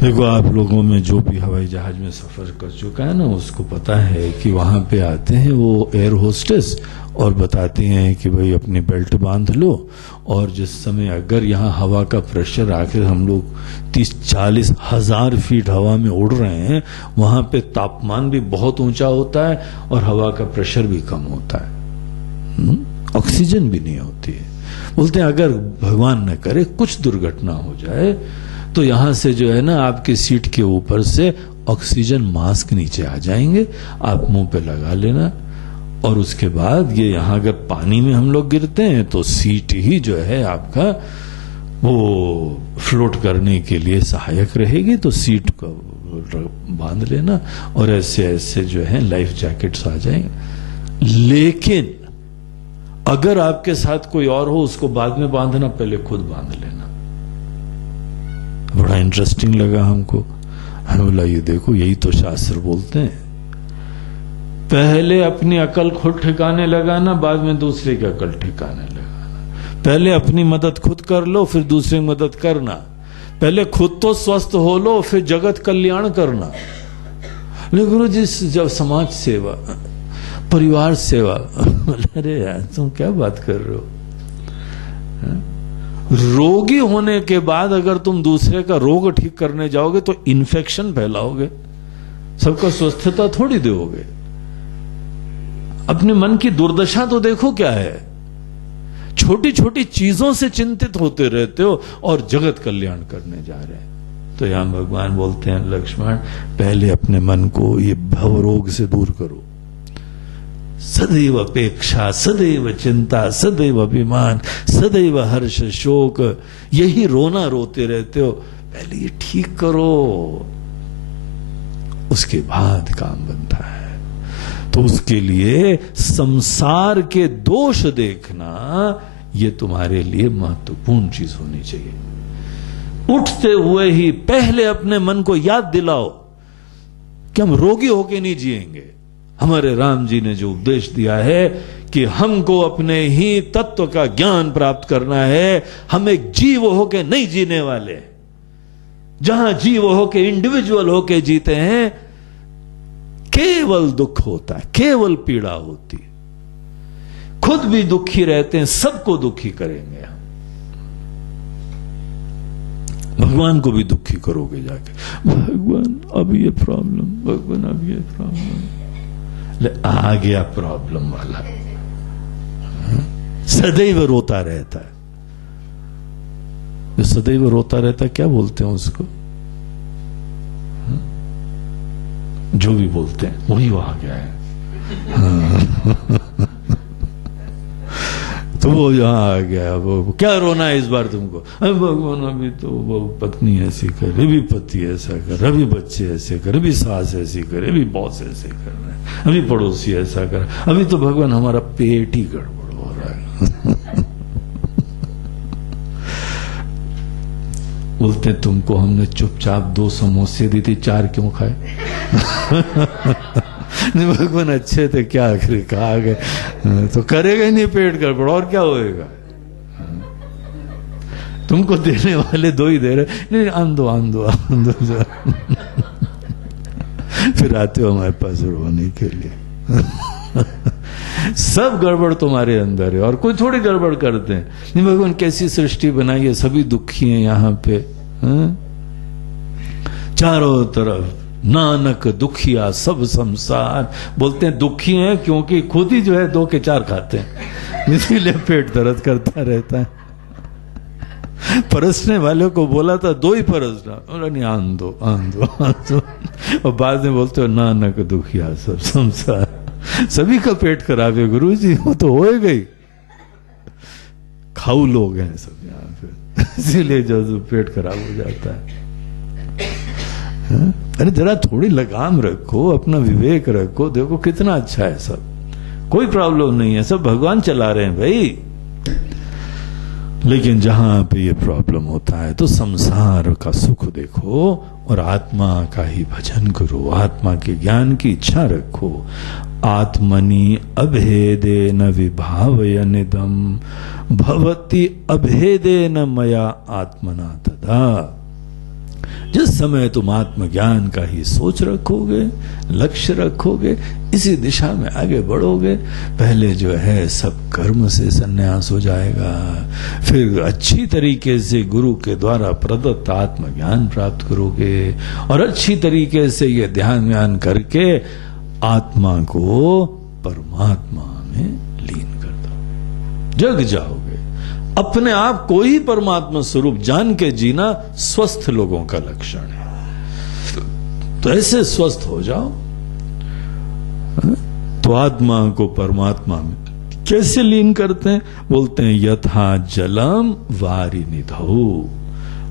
देखो, आप लोगों में जो भी हवाई जहाज में सफर कर चुका है ना, उसको पता है कि वहां पे आते हैं वो एयर होस्टेस और बताती हैं कि भाई अपनी बेल्ट बांध लो, और जिस समय अगर यहाँ हवा का प्रेशर आकर हम लोग 30-40 हजार फीट हवा में उड़ रहे हैं, वहां पे तापमान भी बहुत ऊंचा होता है और हवा का प्रेशर भी कम होता है, ऑक्सीजन भी नहीं होती है। बोलते हैं अगर भगवान न करे कुछ दुर्घटना हो जाए तो यहां से जो है ना, आपकी सीट के ऊपर से ऑक्सीजन मास्क नीचे आ जाएंगे, आप मुंह पे लगा लेना, और उसके बाद ये यहां अगर पानी में हम लोग गिरते हैं तो सीट ही जो है आपका वो फ्लोट करने के लिए सहायक रहेगी, तो सीट को बांध लेना, और ऐसे ऐसे जो है लाइफ जैकेट्स आ जाएंगे। लेकिन अगर आपके साथ कोई और हो, उसको बाद में बांधना, पहले खुद बांध लेना। बड़ा इंटरेस्टिंग लगा हमको। हमें बोला ये देखो, यही तो शास्त्र बोलते हैं, पहले अपनी अकल खुद ठिकाने लगाना, बाद में दूसरे की अकल ठिकाने लगाना। पहले अपनी मदद खुद कर लो, फिर दूसरे की मदद करना। पहले खुद तो स्वस्थ हो लो, फिर जगत कल्याण करना। लेकिन गुरु जी, जब समाज सेवा, परिवार सेवा, अरे यार तुम क्या बात कर रहे हो? रोगी होने के बाद अगर तुम दूसरे का रोग ठीक करने जाओगे तो इन्फेक्शन फैलाओगे, सबका स्वस्थता थोड़ी दोगे। अपने मन की दुर्दशा तो देखो क्या है। छोटी छोटी चीजों से चिंतित होते रहते हो और जगत कल्याण करने जा रहे हैं। तो यहां भगवान बोलते हैं, लक्ष्मण पहले अपने मन को ये भवरोग से दूर करो। सदैव अपेक्षा, सदैव चिंता, सदैव अभिमान, सदैव हर्ष शोक, यही रोना रोते रहते हो, पहले ये ठीक करो, उसके बाद काम बनता है। तो उसके लिए संसार के दोष देखना ये तुम्हारे लिए महत्वपूर्ण चीज होनी चाहिए। उठते हुए ही पहले अपने मन को याद दिलाओ कि हम रोगी होके नहीं जिएंगे। हमारे राम जी ने जो उपदेश दिया है कि हमको अपने ही तत्व का ज्ञान प्राप्त करना है, हम एक जीव होके नहीं जीने वाले। जहां जीव होके, इंडिविजुअल होके जीते हैं, केवल दुख होता है, केवल पीड़ा होती है। खुद भी दुखी रहते हैं, सबको दुखी करेंगे हम। भगवान को भी दुखी करोगे जाके, भगवान अब ये प्रॉब्लम, भगवान अब ये प्रॉब्लम, ले आ गया प्रॉब्लम वाला, सदैव रोता रहता है। जो सदैव रोता रहता है, क्या बोलते हैं उसको? जो भी बोलते हैं वही वो आ गया है। तो वो जहां आ गया, वो क्या रोना है इस बार तुमको? अरे भगवान अभी तो वो पत्नी ऐसी करे, अभी पति ऐसा कर, अभी बच्चे ऐसे कर, अभी सास ऐसी करे, अभी बॉस ऐसे कर रहे हैं, अभी पड़ोसी ऐसा कर, अभी तो भगवान हमारा पेट ही गड़बड़ हो रहा है। बोलते तुमको हमने चुपचाप 2 समोसे दी थी, 4 क्यों खाए? नहीं भगवान अच्छे थे, क्या आखिर खा गए, तो करेगा ही नहीं पेट गड़बड़, और क्या होएगा? तुमको देने वाले 2 ही दे रहे, नहीं आंदो आंदो आंदो। फिर आते हो हमारे पास रोने के लिए। सब गड़बड़ तुम्हारे अंदर है और कोई थोड़ी गड़बड़ करते हैं। नहीं भगवान कैसी सृष्टि बनाई है, सभी दुखी हैं यहाँ पे, चारों तरफ नानक दुखिया सब संसार। बोलते हैं दुखी हैं क्योंकि खुद ही जो है 2 के 4 खाते हैं, इसीलिए पेट दर्द करता रहता है। परसने वाले को बोला था 2 ही परसना, बोला नहीं आंदो आंदो आंदो, और बाद में बोलते हो नानक दुखिया सब संसार। सभी का पेट खराब है गुरु जी, वो तो होएगा ही, खाऊ लोग हैं सब यहाँ पे, इसीलिए जो पेट खराब हो जाता है। अरे जरा थोड़ी लगाम रखो, अपना विवेक रखो, देखो कितना अच्छा है सब, कोई प्रॉब्लम नहीं है, सब भगवान चला रहे हैं भाई। लेकिन जहां पे ये प्रॉब्लम होता है तो संसार का सुख देखो और आत्मा का ही भजन करो, आत्मा के ज्ञान की इच्छा रखो। आत्मनि अभेदेन विभावयनिदं भवति अभेदेन मया आत्मना तदा। जिस समय तुम आत्मज्ञान का ही सोच रखोगे, लक्ष्य रखोगे, इसी दिशा में आगे बढ़ोगे, पहले जो है सब कर्म से संन्यास हो जाएगा, फिर अच्छी तरीके से गुरु के द्वारा प्रदत्त आत्मज्ञान प्राप्त करोगे और अच्छी तरीके से ये ध्यान करके आत्मा को परमात्मा में लीन कर दो, जग जाओगे। अपने आप को ही परमात्मा स्वरूप जान के जीना स्वस्थ लोगों का लक्षण है। तो ऐसे स्वस्थ हो जाओ। तो आत्मा को परमात्मा में कैसे लीन करते हैं? बोलते हैं यथा जलम वारि निधौ।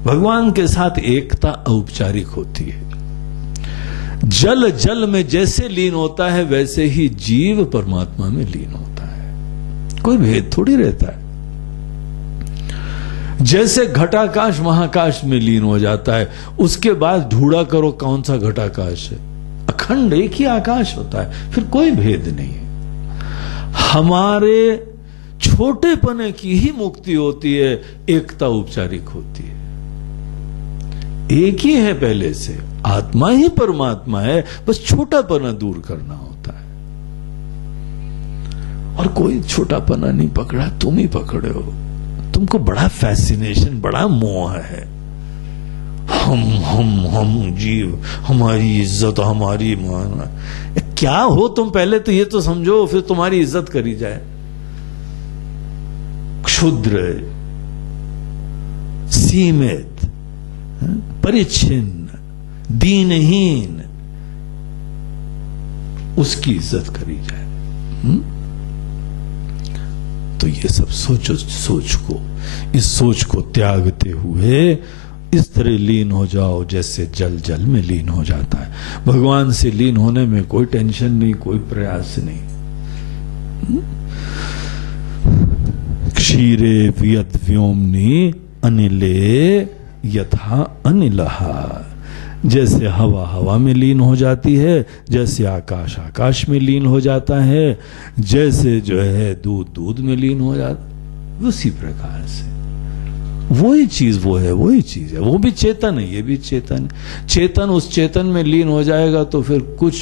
भगवान के साथ एकता औपचारिक होती है। जल जल में जैसे लीन होता है वैसे ही जीव परमात्मा में लीन होता है, कोई भेद थोड़ी रहता है। जैसे घटाकाश महाकाश में लीन हो जाता है, उसके बाद ढूंढा करो कौन सा घटाकाश है, अखंड एक ही आकाश होता है, फिर कोई भेद नहीं है। हमारे छोटेपने की ही मुक्ति होती है, एकता औपचारिक होती है। एक ही है पहले से, आत्मा ही परमात्मा है, बस छोटापना दूर करना होता है। और कोई छोटापना नहीं पकड़ा, तुम ही पकड़े हो। तुमको बड़ा फैसिनेशन, बड़ा मोह है, हम जीव, हमारी इज्जत, हमारी मान। क्या हो तुम? पहले तो ये तो समझो, फिर तुम्हारी इज्जत करी जाए। क्षुद्र, सीमित, परिच्छिन्न, दीनहीन, उसकी इज्जत करी जाए। तो ये सब सोचो, सोच को, इस सोच को त्यागते हुए इस तरह लीन हो जाओ जैसे जल जल में लीन हो जाता है। भगवान से लीन होने में कोई टेंशन नहीं, कोई प्रयास नहीं। क्षीरे वियत व्योमनि अनिले यथा अनिलहा। जैसे हवा हवा में लीन हो जाती है, जैसे आकाश आकाश में लीन हो जाता है, जैसे जो है दूध दूध में लीन हो जाता, उसी प्रकार से वही चीज वो है, वही चीज है। वो भी चेतन है, ये भी चेतन है। चेतन उस चेतन में लीन हो जाएगा तो फिर कुछ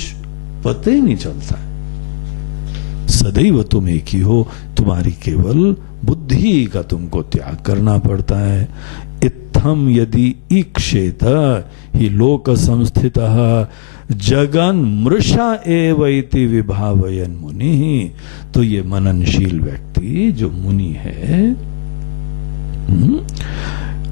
पता ही नहीं चलता है। सदैव तुम एक ही हो, तुम्हारी केवल बुद्धि का तुमको त्याग करना पड़ता है। इत्थम यदि ईक्षेत ही लोक संस्थितः जगन मृषा एवैति विभावयन मुनि। तो ये मननशील व्यक्ति जो मुनि है,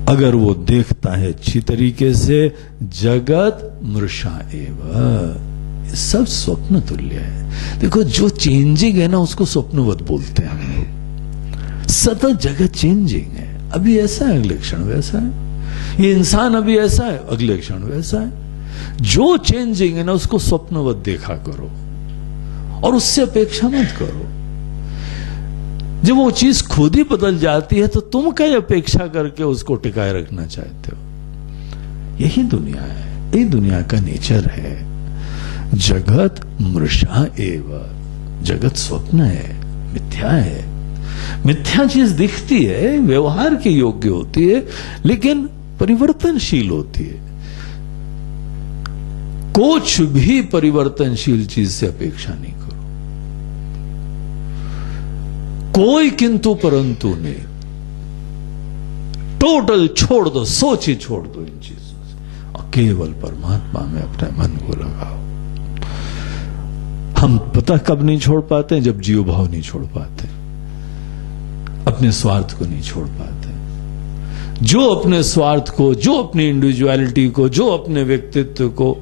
अगर वो देखता है अच्छी तरीके से, जगत मृषा एव, सब स्वप्न तुल्य है। देखो जो चेंजिंग है ना, उसको स्वप्नवत बोलते हैं हम लोग। सतत जगत चेंजिंग है, अभी ऐसा है अगले क्षण वैसा है। ये इंसान अभी ऐसा है, अगले क्षण वैसा है। जो चेंजिंग है ना, उसको स्वप्नवत देखा करो और उससे अपेक्षा मत करो। जब वो चीज खुद ही बदल जाती है तो तुम क्या अपेक्षा करके उसको टिकाए रखना चाहते हो? यही दुनिया है, यही दुनिया का नेचर है। जगत मृषा एव, जगत स्वप्न है, मिथ्या है। मिथ्या चीज दिखती है, व्यवहार के योग्य होती है, लेकिन परिवर्तनशील होती है। कुछ भी परिवर्तनशील चीज से अपेक्षा नहीं करो, कोई किंतु परंतु नहीं। टोटल छोड़ दो, सोच ही छोड़ दो इन चीजों से और केवल परमात्मा में अपने मन को लगाओ। हम पता कब नहीं छोड़ पाते? जब जीव भाव नहीं छोड़ पाते, अपने स्वार्थ को नहीं छोड़ पाते। जो अपने स्वार्थ को, जो अपनी इंडिविजुअलिटी को, जो अपने व्यक्तित्व को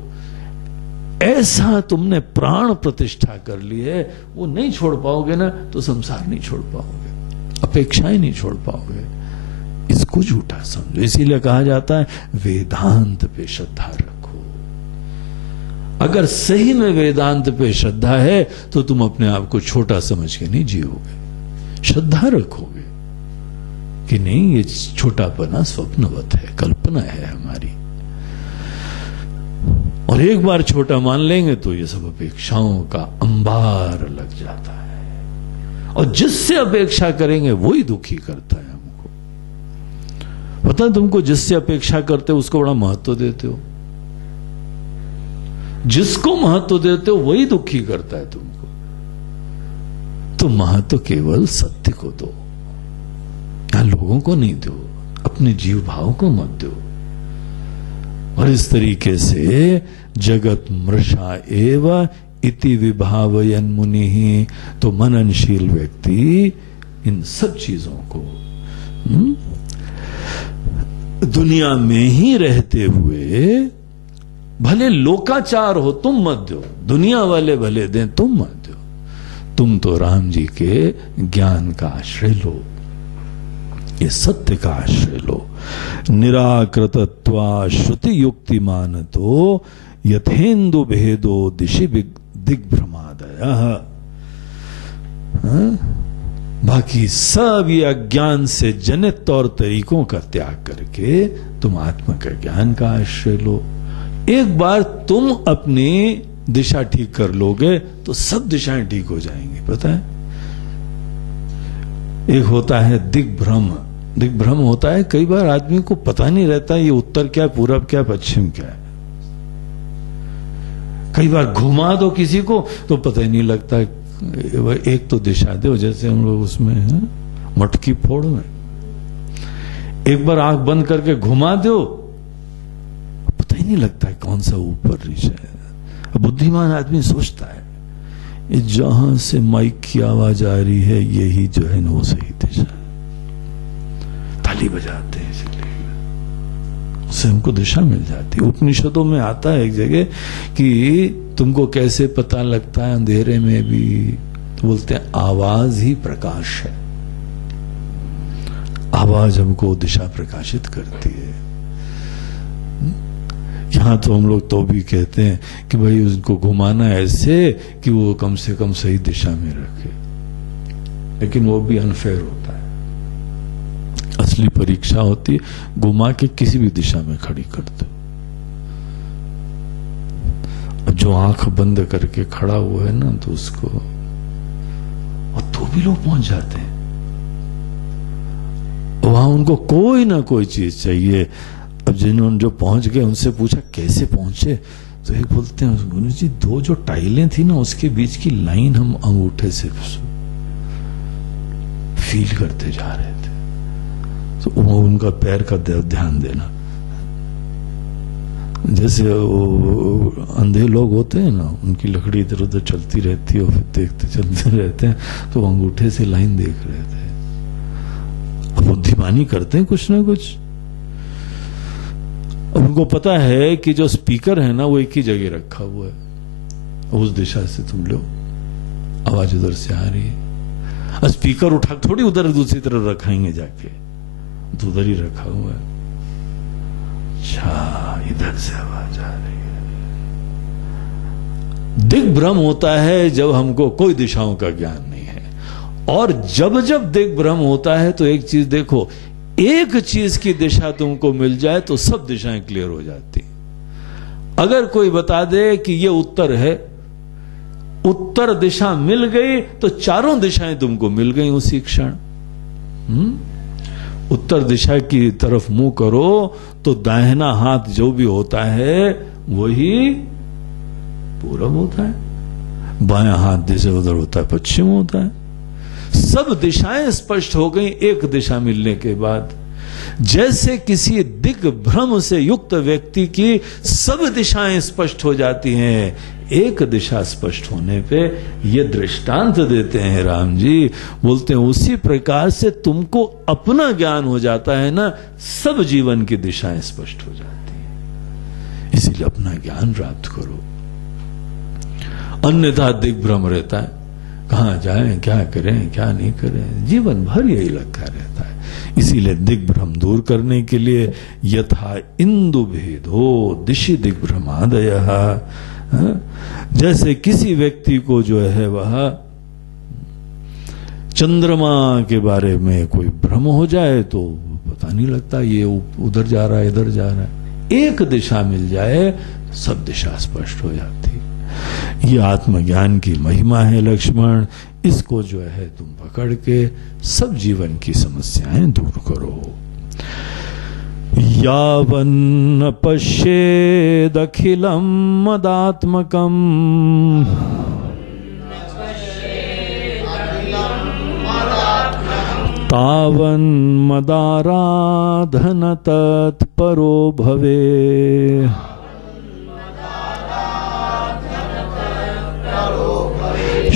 ऐसा तुमने प्राण प्रतिष्ठा कर ली है, वो नहीं छोड़ पाओगे ना, तो संसार नहीं छोड़ पाओगे, अपेक्षाएं नहीं छोड़ पाओगे। इसको झूठा समझो। इसीलिए कहा जाता है वेदांत पे श्रद्धा रखो। अगर सही में वेदांत पे श्रद्धा है तो तुम अपने आप को छोटा समझ के नहीं जियोगे, श्रद्धा रखोगे कि नहीं, ये छोटापना स्वप्नवत है, कल्पना है हमारी। और एक बार छोटा मान लेंगे तो ये सब अपेक्षाओं का अंबार लग जाता है, और जिससे अपेक्षा करेंगे वही दुखी करता है हमको। पता है तुमको, जिससे अपेक्षा करते हो उसको बड़ा महत्व देते हो, जिसको महत्व देते हो वही दुखी करता है तुमको। तो महत्व केवल सत्य को दो, यहां लोगों को नहीं दो, अपने जीव भाव को मत दो। और इस तरीके से जगत मृषा एव इति विभावयन् मुनिः, तो मननशील व्यक्ति इन सब चीजों को दुनिया में ही रहते हुए, भले लोकाचार हो तुम मत दो, दुनिया वाले भले दें तुम मत दो, तुम तो राम जी के ज्ञान का आश्रय लो, ये सत्य का आश्रय लो। निराकृतत्वा श्रुति युक्ति मानतो यथेन्दु भेदो दिशि दिग्भ्रमादयः। बाकी सब ये अज्ञान से जनित तौर तरीकों का त्याग करके तुम आत्मा का ज्ञान का आश्रय लो। एक बार तुम अपनी दिशा ठीक कर लोगे तो सब दिशाएं ठीक हो जाएंगी। पता है, एक होता है दिग्भ्रम। दिग्भ्रम होता है, कई बार आदमी को पता नहीं रहता ये उत्तर क्या, पूरब क्या, पश्चिम क्या है। कई बार घुमा दो किसी को तो पता ही नहीं लगता। एक तो दिशा दो, जैसे हम लोग उसमें है मटकी फोड़ में, एक बार आंख बंद करके घुमा दो, पता ही नहीं लगता है कौन सा ऊपर नीचे है। बुद्धिमान आदमी सोचता है ये जहां से माइक की आवाज आ रही है यही जो है वो सही दिशा है, ताली बजाते हैं, इसलिए उससे हमको दिशा मिल जाती है। उपनिषदों में आता है एक जगह कि तुमको कैसे पता लगता है अंधेरे में भी, तो बोलते हैं आवाज ही प्रकाश है, आवाज हमको दिशा प्रकाशित करती है। यहां तो हम लोग तो भी कहते हैं कि भाई उसको घुमाना ऐसे कि वो कम से कम सही दिशा में रखे, लेकिन वो भी अनफेयर होता है। असली परीक्षा होती है घुमा के किसी भी दिशा में खड़ी कर दो। जो आंख बंद करके खड़ा हुआ है ना, तो उसको, और तो भी लोग पहुंच जाते हैं वहां, उनको कोई ना कोई चीज चाहिए। अब जिन्होंने जो पहुंच गए उनसे पूछा कैसे पहुंचे, तो एक बोलते हैं गुरु जी दो जो टाइलें थी ना उसके बीच की लाइन हम अंगूठे से फील करते जा रहे थे, तो वो उनका पैर का ध्यान देना। जैसे वो अंधे लोग होते हैं ना, उनकी लकड़ी इधर उधर चलती रहती है और फिर देखते चलते रहते हैं, तो अंगूठे से लाइन देख रहे थे। अब बुद्धिमानी करते हैं कुछ ना कुछ। अब उनको पता है कि जो स्पीकर है ना वो एक ही जगह रखा हुआ है, उस दिशा से तुम लो, आवाज उधर से आ रही है। अब स्पीकर उठा थोड़ी उधर दूसरी तरफ रखाएंगे जाके, तो उधर ही रखा हुआ है। अच्छा, इधर से आवाज आ रही है। दिग्भ्रम होता है जब हमको कोई दिशाओं का ज्ञान नहीं है। और जब जब दिग्भ्रम होता है तो एक चीज देखो, एक चीज की दिशा तुमको मिल जाए तो सब दिशाएं क्लियर हो जाती। अगर कोई बता दे कि ये उत्तर है, उत्तर दिशा मिल गई तो चारों दिशाएं तुमको मिल गई उसी क्षण। उत्तर दिशा की तरफ मुंह करो तो दाहिना हाथ जो भी होता है वही पूरब होता है, बायां हाथ जैसे उधर होता है पश्चिम होता है। सब दिशाएं स्पष्ट हो गई एक दिशा मिलने के बाद। जैसे किसी दिग्भ्रम से युक्त व्यक्ति की सब दिशाएं स्पष्ट हो जाती हैं, एक दिशा स्पष्ट होने पे ये दृष्टांत देते हैं राम जी। बोलते हैं उसी प्रकार से तुमको अपना ज्ञान हो जाता है ना, सब जीवन की दिशाएं स्पष्ट हो जाती हैं। इसीलिए अपना ज्ञान प्राप्त करो, अन्यथा दिग्भ्रम रहता है, कहां जाएं, क्या करें, क्या नहीं करें, जीवन भर यही लगता रहता है। इसीलिए दिग्भ्रम दूर करने के लिए यथा इंदु भेदो दिशि दिग्भ्रमादयः, जैसे किसी व्यक्ति को जो है वह चंद्रमा के बारे में कोई भ्रम हो जाए तो पता नहीं लगता ये उधर जा रहा है इधर जा रहा है। एक दिशा मिल जाए सब दिशा स्पष्ट हो जाती। ये आत्मज्ञान की महिमा है लक्ष्मण, इसको जो है तुम पकड़ के सब जीवन की समस्याएं दूर करो। यावन्न पश्येदखिलं मदात्मकम् तावन्मदाराधन तत्परो भवे।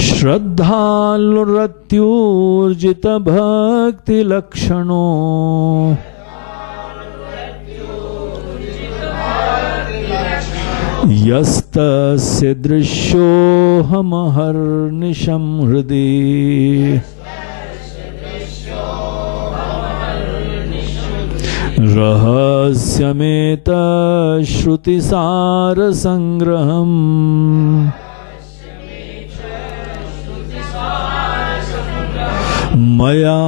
श्रद्धालुरत्यूर्जित भक्ति लक्षणो यस्तस्य दृश्योऽहमहर्निशं हृदि। रहस्यमेतश्रुतिसारसंग्रहम् मया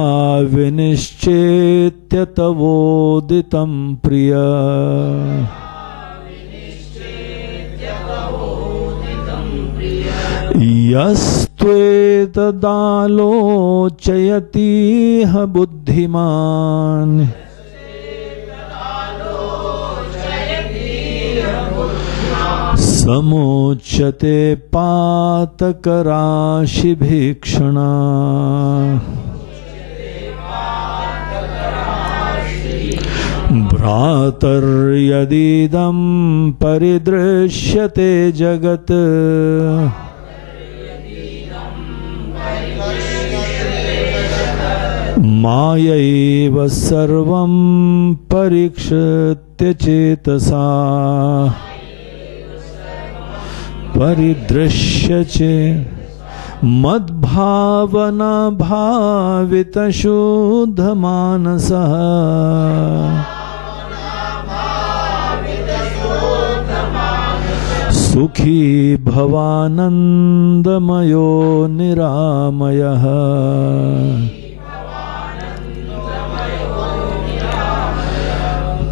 विनिश्चेत्य तवोदितं प्रिय। यस्त्वेतदालोचयतीह बुद्धिमान् समोच्यते पातकराशिभीक्षणा। भ्रातर्यदीदं परिदृश्यते जगत् मायैव सर्वं परीक्षित्य चेतसा परिदृश्यते मद्भावना भावित शुद्ध मानसः सुखी भवानंदमयो निरामयः।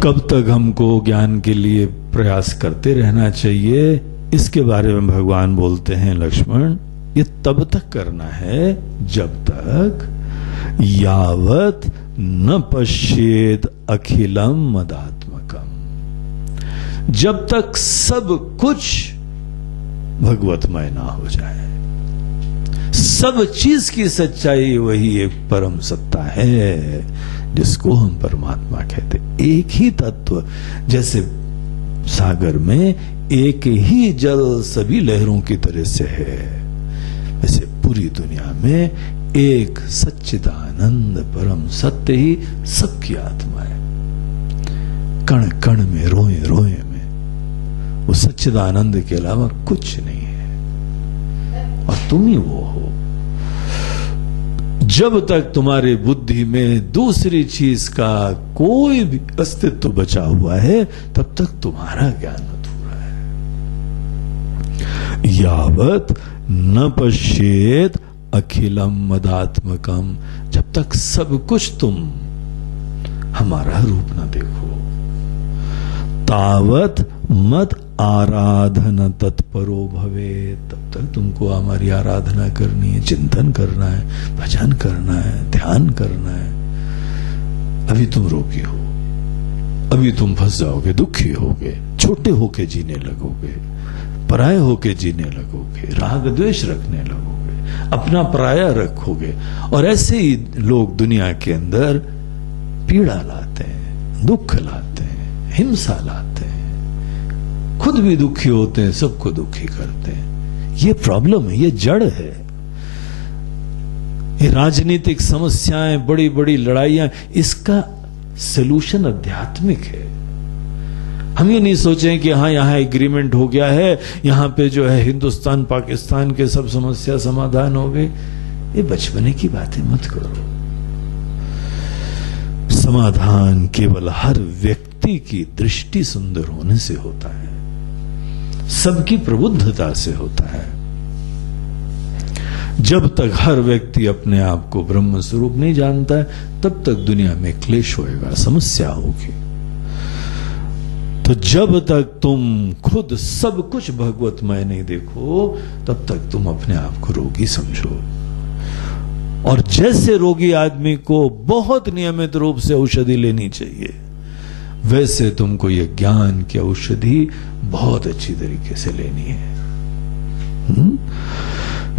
कब तक हमको ज्ञान के लिए प्रयास करते रहना चाहिए, इसके बारे में भगवान बोलते हैं लक्ष्मण, ये तब तक करना है जब तक यावत न पश्येत अखिलम मदात्मकम, जब तक सब कुछ भगवतमय ना हो जाए। सब चीज की सच्चाई वही एक परम सत्ता है जिसको हम परमात्मा कहते। एक ही तत्व, जैसे सागर में एक ही जल सभी लहरों की तरह से है, वैसे पूरी दुनिया में एक सच्चिदानंद परम सत्य ही सबकी आत्मा है। कण कण में, रोए रोए में वो सच्चिदानंद के अलावा कुछ नहीं है, और तुम ही वो हो। जब तक तुम्हारी बुद्धि में दूसरी चीज का कोई भी अस्तित्व बचा हुआ है, तब तक तुम्हारा ज्ञान अधूरा है। यावत न पश्येत अखिलम मदात्मकम, जब तक सब कुछ तुम हमारा रूप ना देखो। तावत मत आराधन तत्परो भवे, तब तक तुमको हमारी आराधना करनी है, चिंतन करना है, भजन करना है, ध्यान करना है। अभी तुम रोगी हो, अभी तुम फंस जाओगे, दुखी होगे, छोटे होके जीने लगोगे, पराये होके जीने लगोगे, राग द्वेष रखने लगोगे, अपना पराया रखोगे, और ऐसे ही लोग दुनिया के अंदर पीड़ा लाते हैं, दुख लाते हैं, हिंसा लाते हैं, खुद भी दुखी होते हैं, सबको दुखी करते हैं। ये प्रॉब्लम है, ये जड़ है। ये राजनीतिक समस्याएं, बड़ी बड़ी लड़ाइयां, इसका सलूशन आध्यात्मिक है। हम ये नहीं सोचें कि हाँ यहां एग्रीमेंट हो गया है, यहां पे जो है हिंदुस्तान पाकिस्तान के सब समस्या समाधान हो गए। ये बचपने की बातें मत करो। समाधान केवल हर व्यक्ति की दृष्टि सुंदर होने से होता है, सबकी प्रबुद्धता से होता है। जब तक हर व्यक्ति अपने आप को ब्रह्म स्वरूप नहीं जानता है, तब तक दुनिया में क्लेश होएगा, समस्या होगी। तो जब तक तुम खुद सब कुछ भगवतमय नहीं देखो, तब तक तुम अपने आप को रोगी समझो। और जैसे रोगी आदमी को बहुत नियमित रूप से औषधि लेनी चाहिए, वैसे तुमको यह ज्ञान की औषधि बहुत अच्छी तरीके से लेनी है।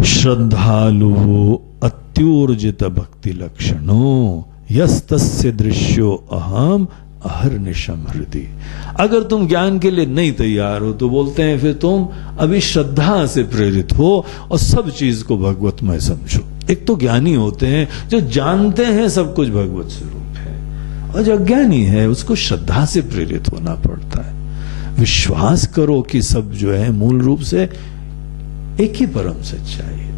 श्रद्धालु अत्योर्जित भक्ति लक्षणों यस्तस्य दृश्यो अहम अहर्निशम हृदय। अगर तुम ज्ञान के लिए नहीं तैयार हो तो बोलते हैं फिर तुम अभी श्रद्धा से प्रेरित हो और सब चीज को भगवतमय समझो। एक तो ज्ञानी होते हैं जो जानते हैं सब कुछ भगवत स्वरूप है, और जो अज्ञानी है उसको श्रद्धा से प्रेरित होना पड़ता है। विश्वास करो कि सब जो है मूल रूप से एक ही परम सच्चाई है।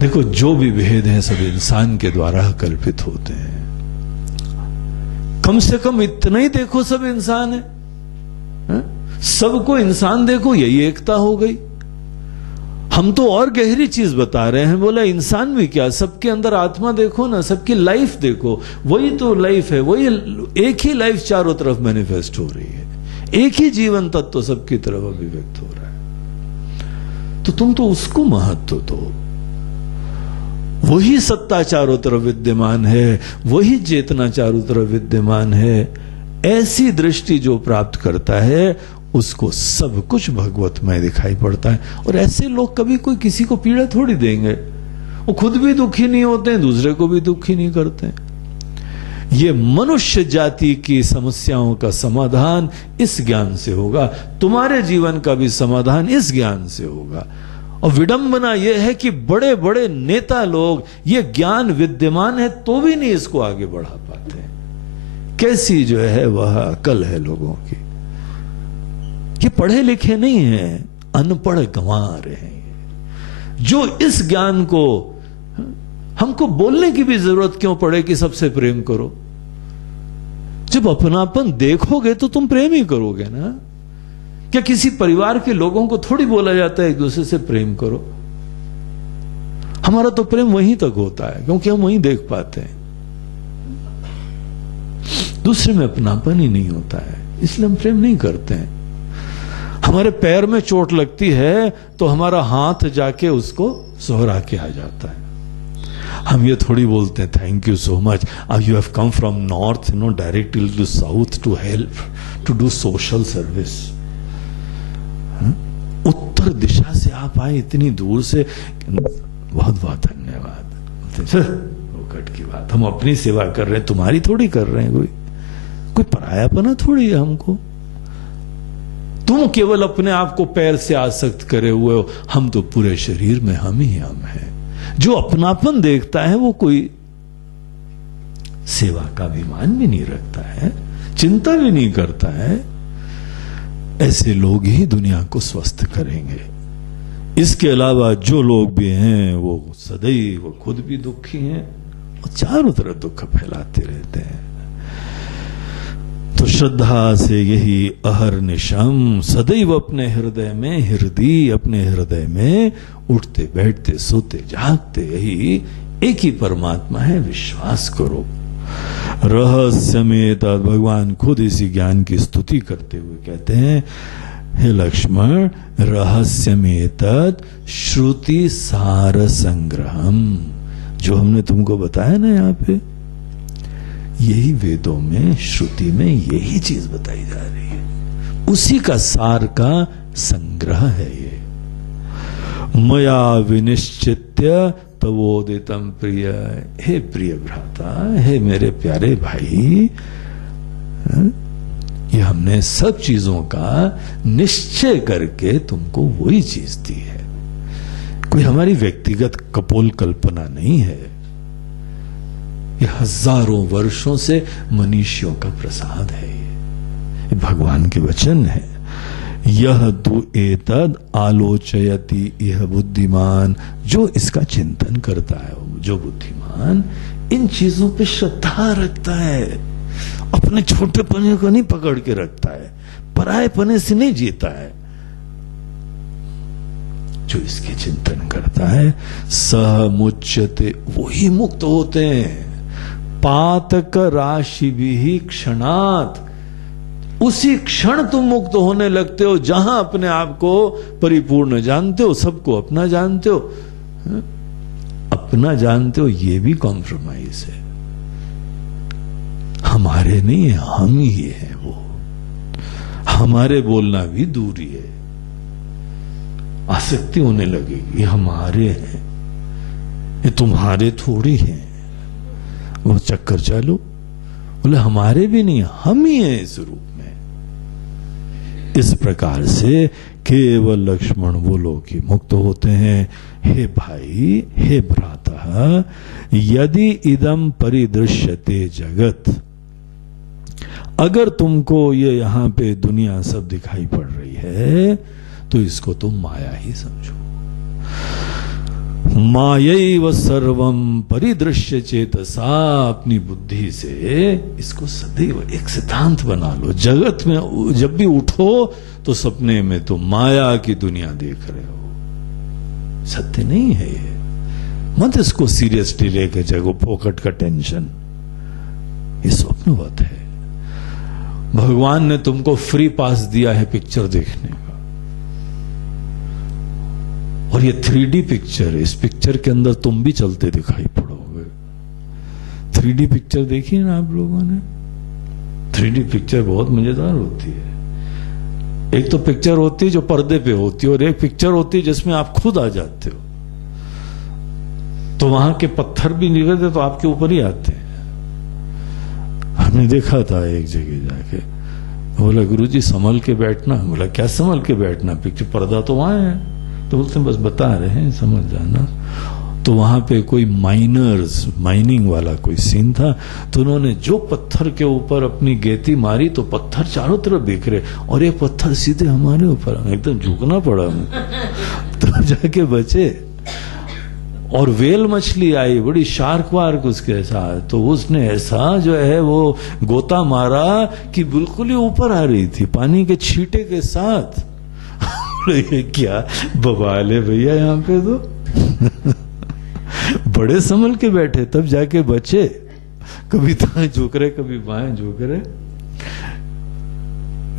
देखो जो भी भेद है सब इंसान के द्वारा कल्पित होते हैं। कम से कम इतना ही देखो सब इंसान है, सबको इंसान देखो, यही एकता हो गई। हम तो और गहरी चीज बता रहे हैं, बोला इंसान भी क्या, सबके अंदर आत्मा देखो ना, सबकी लाइफ देखो, वही तो लाइफ है, वही एक ही लाइफ चारों तरफ मैनिफेस्ट हो रही है, एक ही जीवन तत्व तो सबकी तरफ अभिव्यक्त हो रहा है। तो तुम तो उसको महत्व दो। वही सत्ता चारों तरफ विद्यमान है, वही चेतना चारों तरफ विद्यमान है। ऐसी दृष्टि जो प्राप्त करता है उसको सब कुछ भगवतमय दिखाई पड़ता है। और ऐसे लोग कभी कोई किसी को पीड़ा थोड़ी देंगे, वो खुद भी दुखी नहीं होते हैं, दूसरे को भी दुखी नहीं करते हैं। ये मनुष्य जाति की समस्याओं का समाधान इस ज्ञान से होगा, तुम्हारे जीवन का भी समाधान इस ज्ञान से होगा। और विडंबना यह है कि बड़े बड़े नेता लोग ये ज्ञान विद्यमान है तो भी नहीं इसको आगे बढ़ा पाते हैं। कैसी जो है वह अकल है लोगों की। ये पढ़े लिखे नहीं है, अनपढ़ गंवार हैं जो इस ज्ञान को, हमको बोलने की भी जरूरत क्यों पड़े कि सबसे प्रेम करो। जब अपनापन देखोगे तो तुम प्रेम ही करोगे ना। क्या किसी परिवार के लोगों को थोड़ी बोला जाता है एक दूसरे से प्रेम करो। हमारा तो प्रेम वहीं तक होता है क्योंकि हम वहीं देख पाते हैं, दूसरे में अपनापन ही नहीं होता है, इसलिए हम प्रेम नहीं करते हैं। हमारे पैर में चोट लगती है तो हमारा हाथ जाके उसको सोहरा के आ जाता है। हम ये थोड़ी बोलते हैं thank you so much, you have come from north directly to south to help to do social service. उत्तर दिशा से आप आए इतनी दूर से, बहुत बहुत धन्यवाद। कट की बात, हम अपनी सेवा कर रहे हैं, तुम्हारी थोड़ी कर रहे हैं। कोई परायापना थोड़ी है हमको। तुम केवल अपने आप को पैर से आसक्त करे हुए हो, हम तो पूरे शरीर में हम ही हम हैं। जो अपनापन देखता है वो कोई सेवा का अभिमान भी नहीं रखता है, चिंता भी नहीं करता है। ऐसे लोग ही दुनिया को स्वस्थ करेंगे। इसके अलावा जो लोग भी हैं वो सदैव वो खुद भी दुखी हैं और चारों तरफ दुख फैलाते रहते हैं। तो श्रद्धा से यही अहर्निशम सदैव अपने हृदय में उठते बैठते सोते जागते यही एक ही परमात्मा है, विश्वास करो। रहस्यमेत, भगवान खुद इसी ज्ञान की स्तुति करते हुए कहते हैं, हे लक्ष्मण, रहस्यमेतत् श्रुति सार संग्रहम, जो हमने तुमको बताया ना यहाँ पे, यही वेदों में, श्रुति में यही चीज बताई जा रही है, उसी का सार का संग्रह है ये। मया विनिश्चित्य तवोदितम प्रिय, हे प्रिय भ्राता, हे मेरे प्यारे भाई, ये हमने सब चीजों का निश्चय करके तुमको वही चीज दी है, कोई हमारी व्यक्तिगत कपोल कल्पना नहीं है, ये हजारों वर्षों से मनुष्यों का प्रसाद है, ये भगवान के वचन है। यह तु एतद आलोचयति यह बुद्धिमान, जो इसका चिंतन करता है, जो बुद्धिमान इन चीजों पे श्रद्धा रखता है, अपने छोटे पने को नहीं पकड़ के रखता है, पराये पने से नहीं जीता है, जो इसके चिंतन करता है, सह मुच्यते, वही मुक्त होते हैं। पातक राशि भी क्षणात, उसी क्षण तुम मुक्त होने लगते हो, जहां अपने आप को परिपूर्ण जानते हो, सबको अपना जानते हो। अपना जानते हो, ये भी कॉम्प्रोमाइज है, हमारे नहीं है, हम ही है वो, हमारे बोलना भी दूरी है, आसक्ति होने लगेगी, ये हमारे हैं, ये तुम्हारे थोड़ी हैं, वो चक्कर चालू, बोले हमारे भी नहीं, हम ही हैं इस रूप में। इस प्रकार से केवल लक्ष्मण वो लोग ही मुक्त होते हैं। हे भाई, हे भ्राता, यदि इदम परिदृश्यते जगत, अगर तुमको ये यहां पे दुनिया सब दिखाई पड़ रही है, तो इसको तुम माया ही समझो। मायैव सर्वम परिदृश्य चेतसा, अपनी बुद्धि से इसको सदैव एक सिद्धांत बना लो। जगत में जब भी उठो तो सपने में तुम माया की दुनिया देख रहे हो, सत्य नहीं है ये। मत इसको सीरियसली लेके जगो, फोकट का टेंशन, ये स्वप्नवत है। भगवान ने तुमको फ्री पास दिया है पिक्चर देखने का, और ये 3D पिक्चर है, इस पिक्चर के अंदर तुम भी चलते दिखाई पड़ोगे। 3D पिक्चर देखी ना आप लोगों ने? 3D पिक्चर बहुत मजेदार होती है। एक तो पिक्चर होती है जो पर्दे पे होती है, और एक पिक्चर होती है जिसमें आप खुद आ जाते हो, तो वहां के पत्थर भी निकलते तो आपके ऊपर ही आते हैं। हमने देखा था एक जगह जाके, बोला गुरुजी संभल के बैठना। बोला क्या संभल के बैठना, पिक्चर पर्दा तो वहां है। तो बोलते हैं बस बता रहे हैं, समझ जाना। तो वहां पे कोई माइनिंग वाला कोई सीन था, तो उन्होंने जो पत्थर के ऊपर अपनी गेती मारी तो पत्थर चारों तरफ बिखरे, और ये पत्थर सीधे हमारे ऊपर, एकदम झुकना पड़ा तो जाके बचे। और वेल मछली आई, बड़ी शार्क वार्क उसके साथ, तो उसने ऐसा जो है वो गोता मारा कि बिल्कुल ही ऊपर आ रही थी पानी के छींटे के साथ। ये क्या बवाल है भैया, यहाँ पे तो बड़े संभल के बैठे, तब जाके बचे। कभी दाएं झुक रहे, कभी बाएं झुक रहे,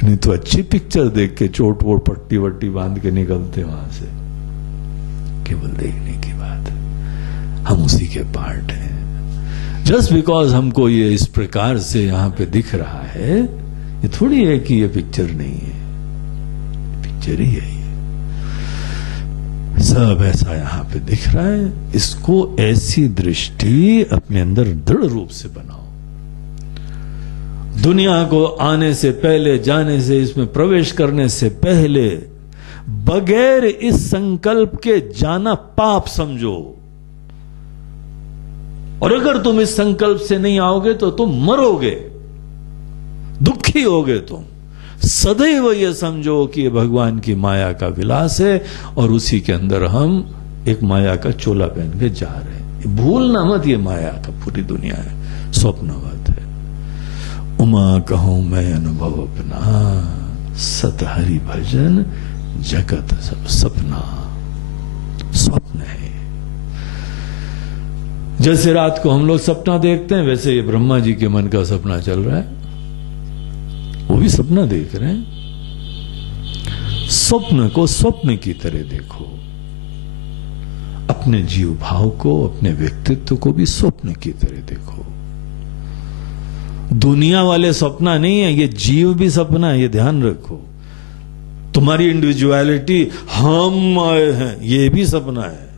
नहीं तो अच्छी पिक्चर देख के चोट वोट पट्टी वट्टी बांध के निकलते वहां से। केवल देखने की बात है, हम उसी के पार्ट हैं। जस्ट बिकॉज हमको ये इस प्रकार से यहां पे दिख रहा है, ये थोड़ी है कि ये पिक्चर नहीं है, पिक्चर ही है। सब ऐसा यहां पे दिख रहा है, इसको ऐसी दृष्टि अपने अंदर दृढ़ रूप से बनाओ। दुनिया को आने से पहले, जाने से, इसमें प्रवेश करने से पहले, बगैर इस संकल्प के जाना पाप समझो। और अगर तुम इस संकल्प से नहीं आओगे तो तुम मरोगे, दुखी होगे तुम। सदैव ये समझो कि ये भगवान की माया का विलास है, और उसी के अंदर हम एक माया का चोला पहन के जा रहे हैं। भूलना मत, ये माया का पूरी दुनिया है, स्वप्नवत है। उमा कहूं मैं अनुभव अपना, सत हरि भजन जगत सब सपना। स्वप्न है, जैसे रात को हम लोग सपना देखते हैं, वैसे ये ब्रह्मा जी के मन का सपना चल रहा है, वो भी सपना देख रहे हैं। स्वप्न को स्वप्न की तरह देखो, अपने जीव भाव को, अपने व्यक्तित्व को भी स्वप्न की तरह देखो। दुनिया वाले सपना नहीं है, ये जीव भी सपना है, ये ध्यान रखो। तुम्हारी इंडिविजुअलिटी, हम आए हैं, ये भी सपना है।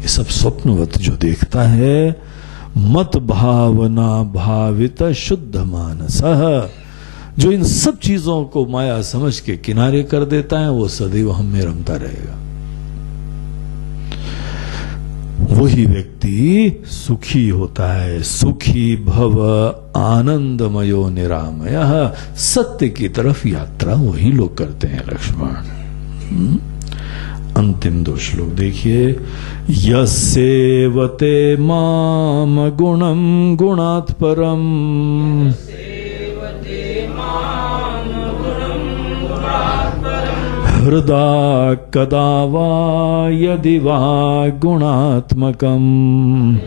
ये सब स्वप्नवत जो देखता है, मत भावना भावित शुद्ध मानसः, जो इन सब चीजों को माया समझ के किनारे कर देता है, वो सदैव हम में रमता रहेगा। वही व्यक्ति सुखी होता है। सुखी भव आनंदमयो निरामयः, सत्य की तरफ यात्रा वही लोग करते हैं लक्ष्मण। अंतिम 2 श्लोक देखिए। यस्सेवते माम गुणम गुणात् परम, हृदा कदा वा यदि वा गुणात्मकम्,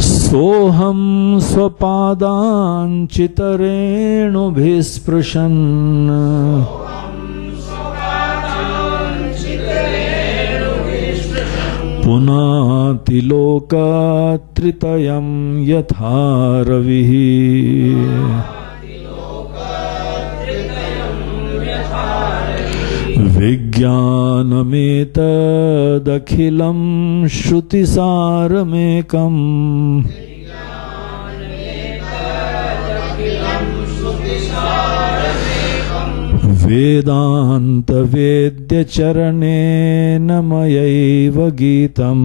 सोहम स्वपादांचितरेणुभिस्पृशन्, पुनातिलोकात्रितयं यथा रविः, विज्ञानमेतदखिलं श्रुतिसारमेकम्, वेदांत वेद्य चरणेन मयैव गीतम्,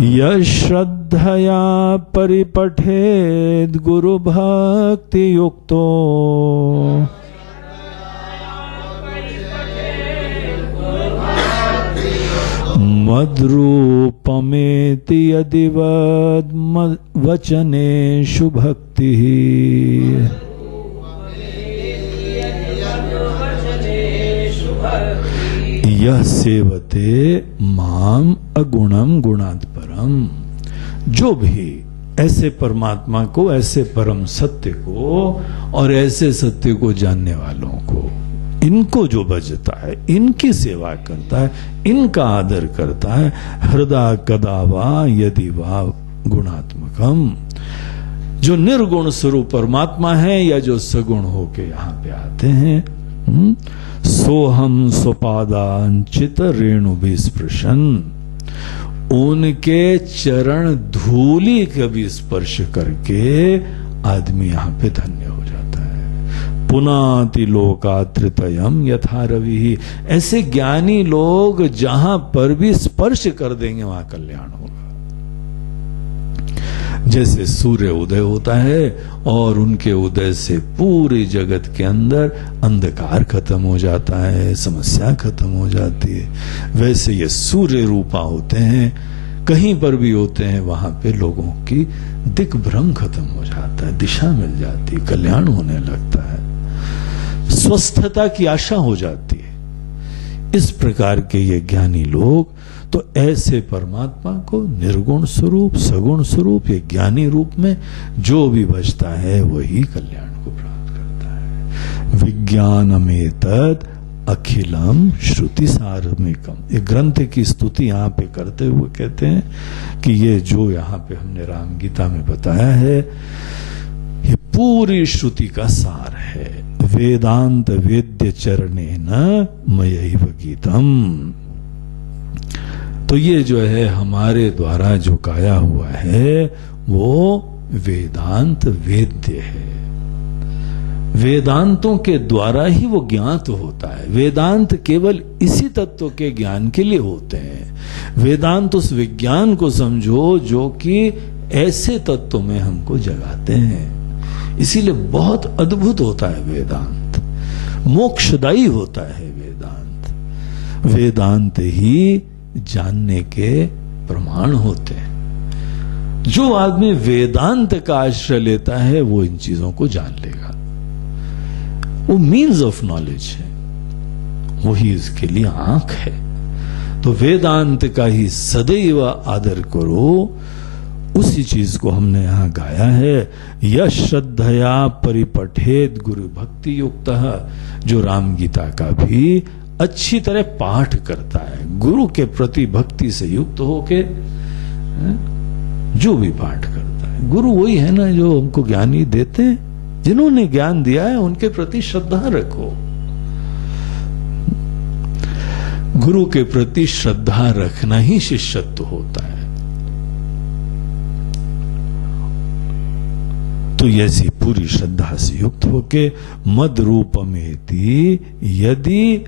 यश्रद्धया परिपठेद् गुरुभक्ति युक्तो, मद्रूपमेति यदि वचनेषु भक्तिः, यह सेवते माम अगुणम गुणात् परम। जो भी ऐसे परमात्मा को, ऐसे परम सत्य को और ऐसे सत्य को जानने वालों को, इनको जो भजता है, इनकी सेवा करता है, इनका आदर करता है, हृदय कदा वा यदि वा गुणात्मकम, जो निर्गुण स्वरूप परमात्मा है या जो सगुण होके यहाँ पे आते हैं, सोहम स्वपादांचित रेणु स्पृशन, उनके चरण धूलि कभी स्पर्श करके आदमी यहाँ पे धन्य हो जाता है। पुनाति लोकात्रितयम यथा रवि, ऐसे ज्ञानी लोग जहां पर भी स्पर्श कर देंगे वहां कल्याण होगा। जैसे सूर्य उदय होता है और उनके उदय से पूरे जगत के अंदर अंधकार खत्म हो जाता है, समस्या खत्म हो जाती है, वैसे ये सूर्य रूपा होते हैं, कहीं पर भी होते हैं वहां पे लोगों की दिग्भ्रम खत्म हो जाता है, दिशा मिल जाती है, कल्याण होने लगता है, स्वस्थता की आशा हो जाती है। इस प्रकार के ये ज्ञानी लोग तो ऐसे परमात्मा को निर्गुण स्वरूप, सगुण स्वरूप, ये ज्ञानी रूप में जो भी बचता है वही कल्याण को प्राप्त करता है। विज्ञानमेतद अखिलम श्रुति सारमेकम, ये ग्रंथ की स्तुति यहाँ पे करते हुए कहते हैं कि ये जो यहाँ पे हमने राम गीता में बताया है, ये पूरी श्रुति का सार है। वेदांत वेद्य चरणेन मयैव गीतम, तो ये जो है हमारे द्वारा जो गाया हुआ है वो वेदांत वेद्य है। वेदांतों के द्वारा ही वो ज्ञात होता है। वेदांत केवल इसी तत्व के ज्ञान के लिए होते हैं। वेदांत उस विज्ञान को समझो जो कि ऐसे तत्व में हमको जगाते हैं। इसीलिए बहुत अद्भुत होता है वेदांत, मोक्षदायी होता है वेदांत। वेदांत ही जानने के प्रमाण होते हैं। जो आदमी वेदांत का आश्रय लेता है वो इन चीजों को जान लेगा। वो मीन्स ऑफ नॉलेज है, वही इसके लिए आंख है। तो वेदांत का ही सदैव आदर करो। उसी चीज को हमने यहां गाया है, यश श्रद्धया परिपठेत गुरु भक्ति युक्त, जो राम गीता का भी अच्छी तरह पाठ करता है, गुरु के प्रति भक्ति से युक्त होके जो भी पाठ करता है। गुरु वही है ना जो हमको ज्ञान ही देते हैं, जिन्होंने ज्ञान दिया है उनके प्रति श्रद्धा रखो। गुरु के प्रति श्रद्धा रखना ही शिष्यत्व होता है। तो ऐसी पूरी श्रद्धा से युक्त होके मद रूपमेति यदि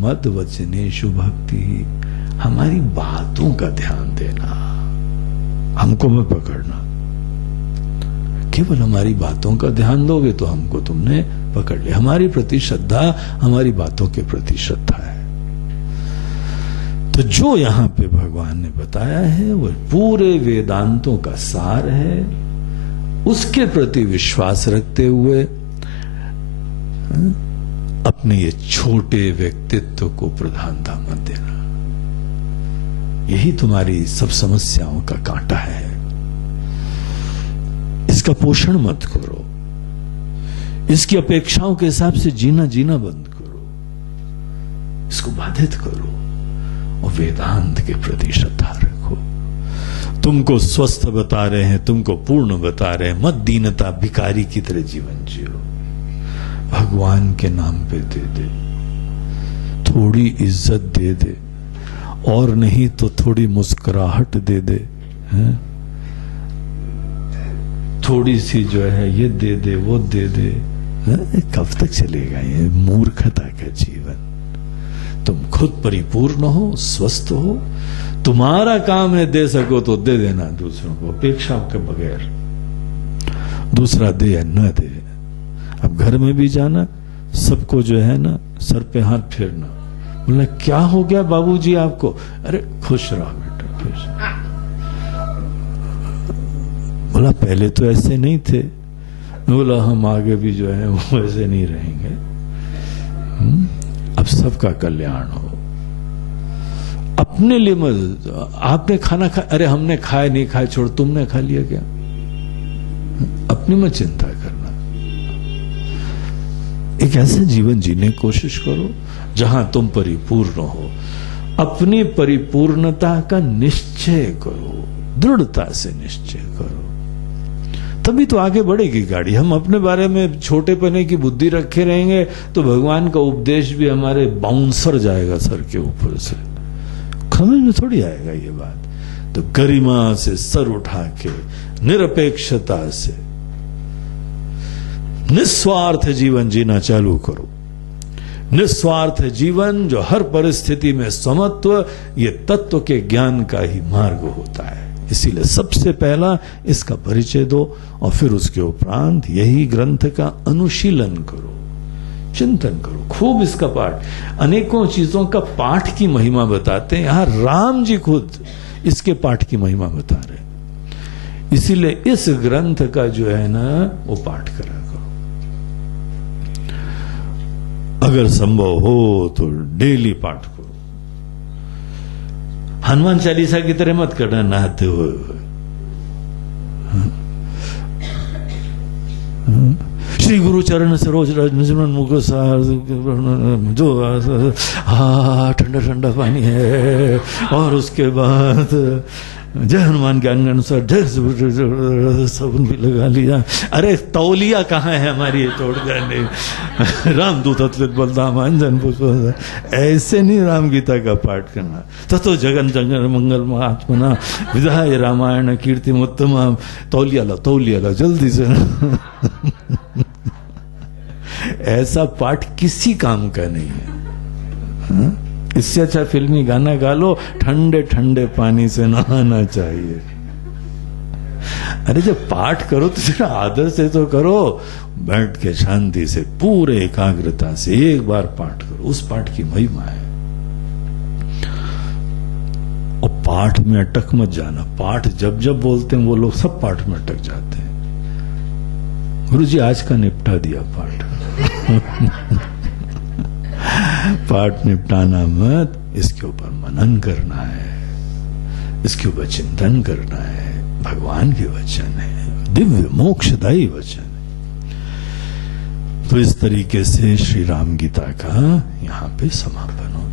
मद वचनेषु भक्ति, हमारी बातों का ध्यान देना, हमको मत पकड़ना। केवल हमारी बातों का ध्यान दोगे तो हमको तुमने पकड़ लिया। हमारी प्रति श्रद्धा, हमारी बातों के प्रति श्रद्धा है। तो जो यहां पे भगवान ने बताया है वो पूरे वेदांतों का सार है। उसके प्रति विश्वास रखते हुए अपने ये छोटे व्यक्तित्व को प्रधानता मत देना। यही तुम्हारी सब समस्याओं का कांटा है। इसका पोषण मत करो, इसकी अपेक्षाओं के हिसाब से जीना बंद करो, इसको बाधित करो और वेदांत के प्रति श्रद्धा रखो। तुमको स्वस्थ बता रहे हैं, तुमको पूर्ण बता रहे हैं, मत दीनता भिखारी की तरह जीवन जियो। भगवान के नाम पे दे दे, थोड़ी इज्जत दे दे, और नहीं तो थोड़ी मुस्कुराहट दे दे, हैं? थोड़ी सी जो है ये दे दे वो दे दे। कब तक चलेगा ये मूर्खता का जीवन? तुम खुद परिपूर्ण हो, स्वस्थ हो। तुम्हारा काम है दे सको तो दे देना दूसरों को, अपेक्षा के बगैर। दूसरा दे या न दे। अब घर में भी जाना, सबको जो है ना सर पे हाथ फेरना, बोला क्या हो गया बाबूजी आपको? अरे खुश रहो बेटा, खुश। बोला पहले तो ऐसे नहीं थे। बोला हम आगे भी जो है वो ऐसे नहीं रहेंगे। अब सबका कल्याण हो। अपने लिए मत, आपने खाना खा, अरे हमने खाया नहीं खाया छोड़, तुमने खा लिया क्या? अपनी मत चिंता करना। एक ऐसा जीवन जीने की कोशिश करो जहां तुम परिपूर्ण हो। अपनी परिपूर्णता का निश्चय करो, दृढ़ता से निश्चय करो, तभी तो आगे बढ़ेगी गाड़ी। हम अपने बारे में छोटे पने की बुद्धि रखे रहेंगे तो भगवान का उपदेश भी हमारे बाउंसर जाएगा सर के ऊपर से, समझ में थोड़ी आएगा ये बात। तो गरिमा से सर उठा के, निरपेक्षता से निस्वार्थ जीवन जीना चालू करो। निस्वार्थ जीवन जो हर परिस्थिति में समत्व, ये तत्व के ज्ञान का ही मार्ग होता है। इसीलिए सबसे पहला इसका परिचय दो और फिर उसके उपरांत यही ग्रंथ का अनुशीलन करो, चिंतन करो, खूब इसका पाठ। अनेकों चीजों का पाठ की महिमा बताते हैं, यहां राम जी खुद इसके पाठ की महिमा बता रहे। इसीलिए इस ग्रंथ का जो है ना वो पाठ करा करो। अगर संभव हो तो डेली पाठ करो। हनुमान चालीसा की तरह मत करना नहाते हुए। श्री गुरु चरण सरोज मुख जो ठंडा ठंडा पानी है, और उसके बाद जय हनुमान ज्ञान के अनुसार जय साबुन भी लगा लिया। अरे तौलिया कहाँ है हमारी ये तोड़ करने? रामदूत अतुलित बलदाम अंजन पुष्प, ऐसे नहीं राम गीता का पाठ करना। ततो जगन जगन मंगल महात्मना विधाय रामायण कीर्ति उत्तम। तौलिया लो जल्दी से। ऐसा पाठ किसी काम का नहीं है। हा? इससे अच्छा फिल्मी गाना गा लो, ठंडे ठंडे पानी से नहाना चाहिए। अरे जब पाठ करो तो जरा आदर से तो करो। बैठ के शांति से पूरे एकाग्रता से एक बार पाठ करो, उस पाठ की महिमा है। और पाठ में अटक मत जाना। पाठ जब जब बोलते हैं वो लोग सब पाठ में अटक जाते हैं। गुरुजी आज का निपटा दिया पाठ। पाठ निपटाना मत, इसके ऊपर मनन करना है, इसके ऊपर चिंतन करना है। भगवान के वचन है, दिव्य मोक्षदायी वचन है। तो इस तरीके से श्री राम गीता का यहाँ पे समापन हो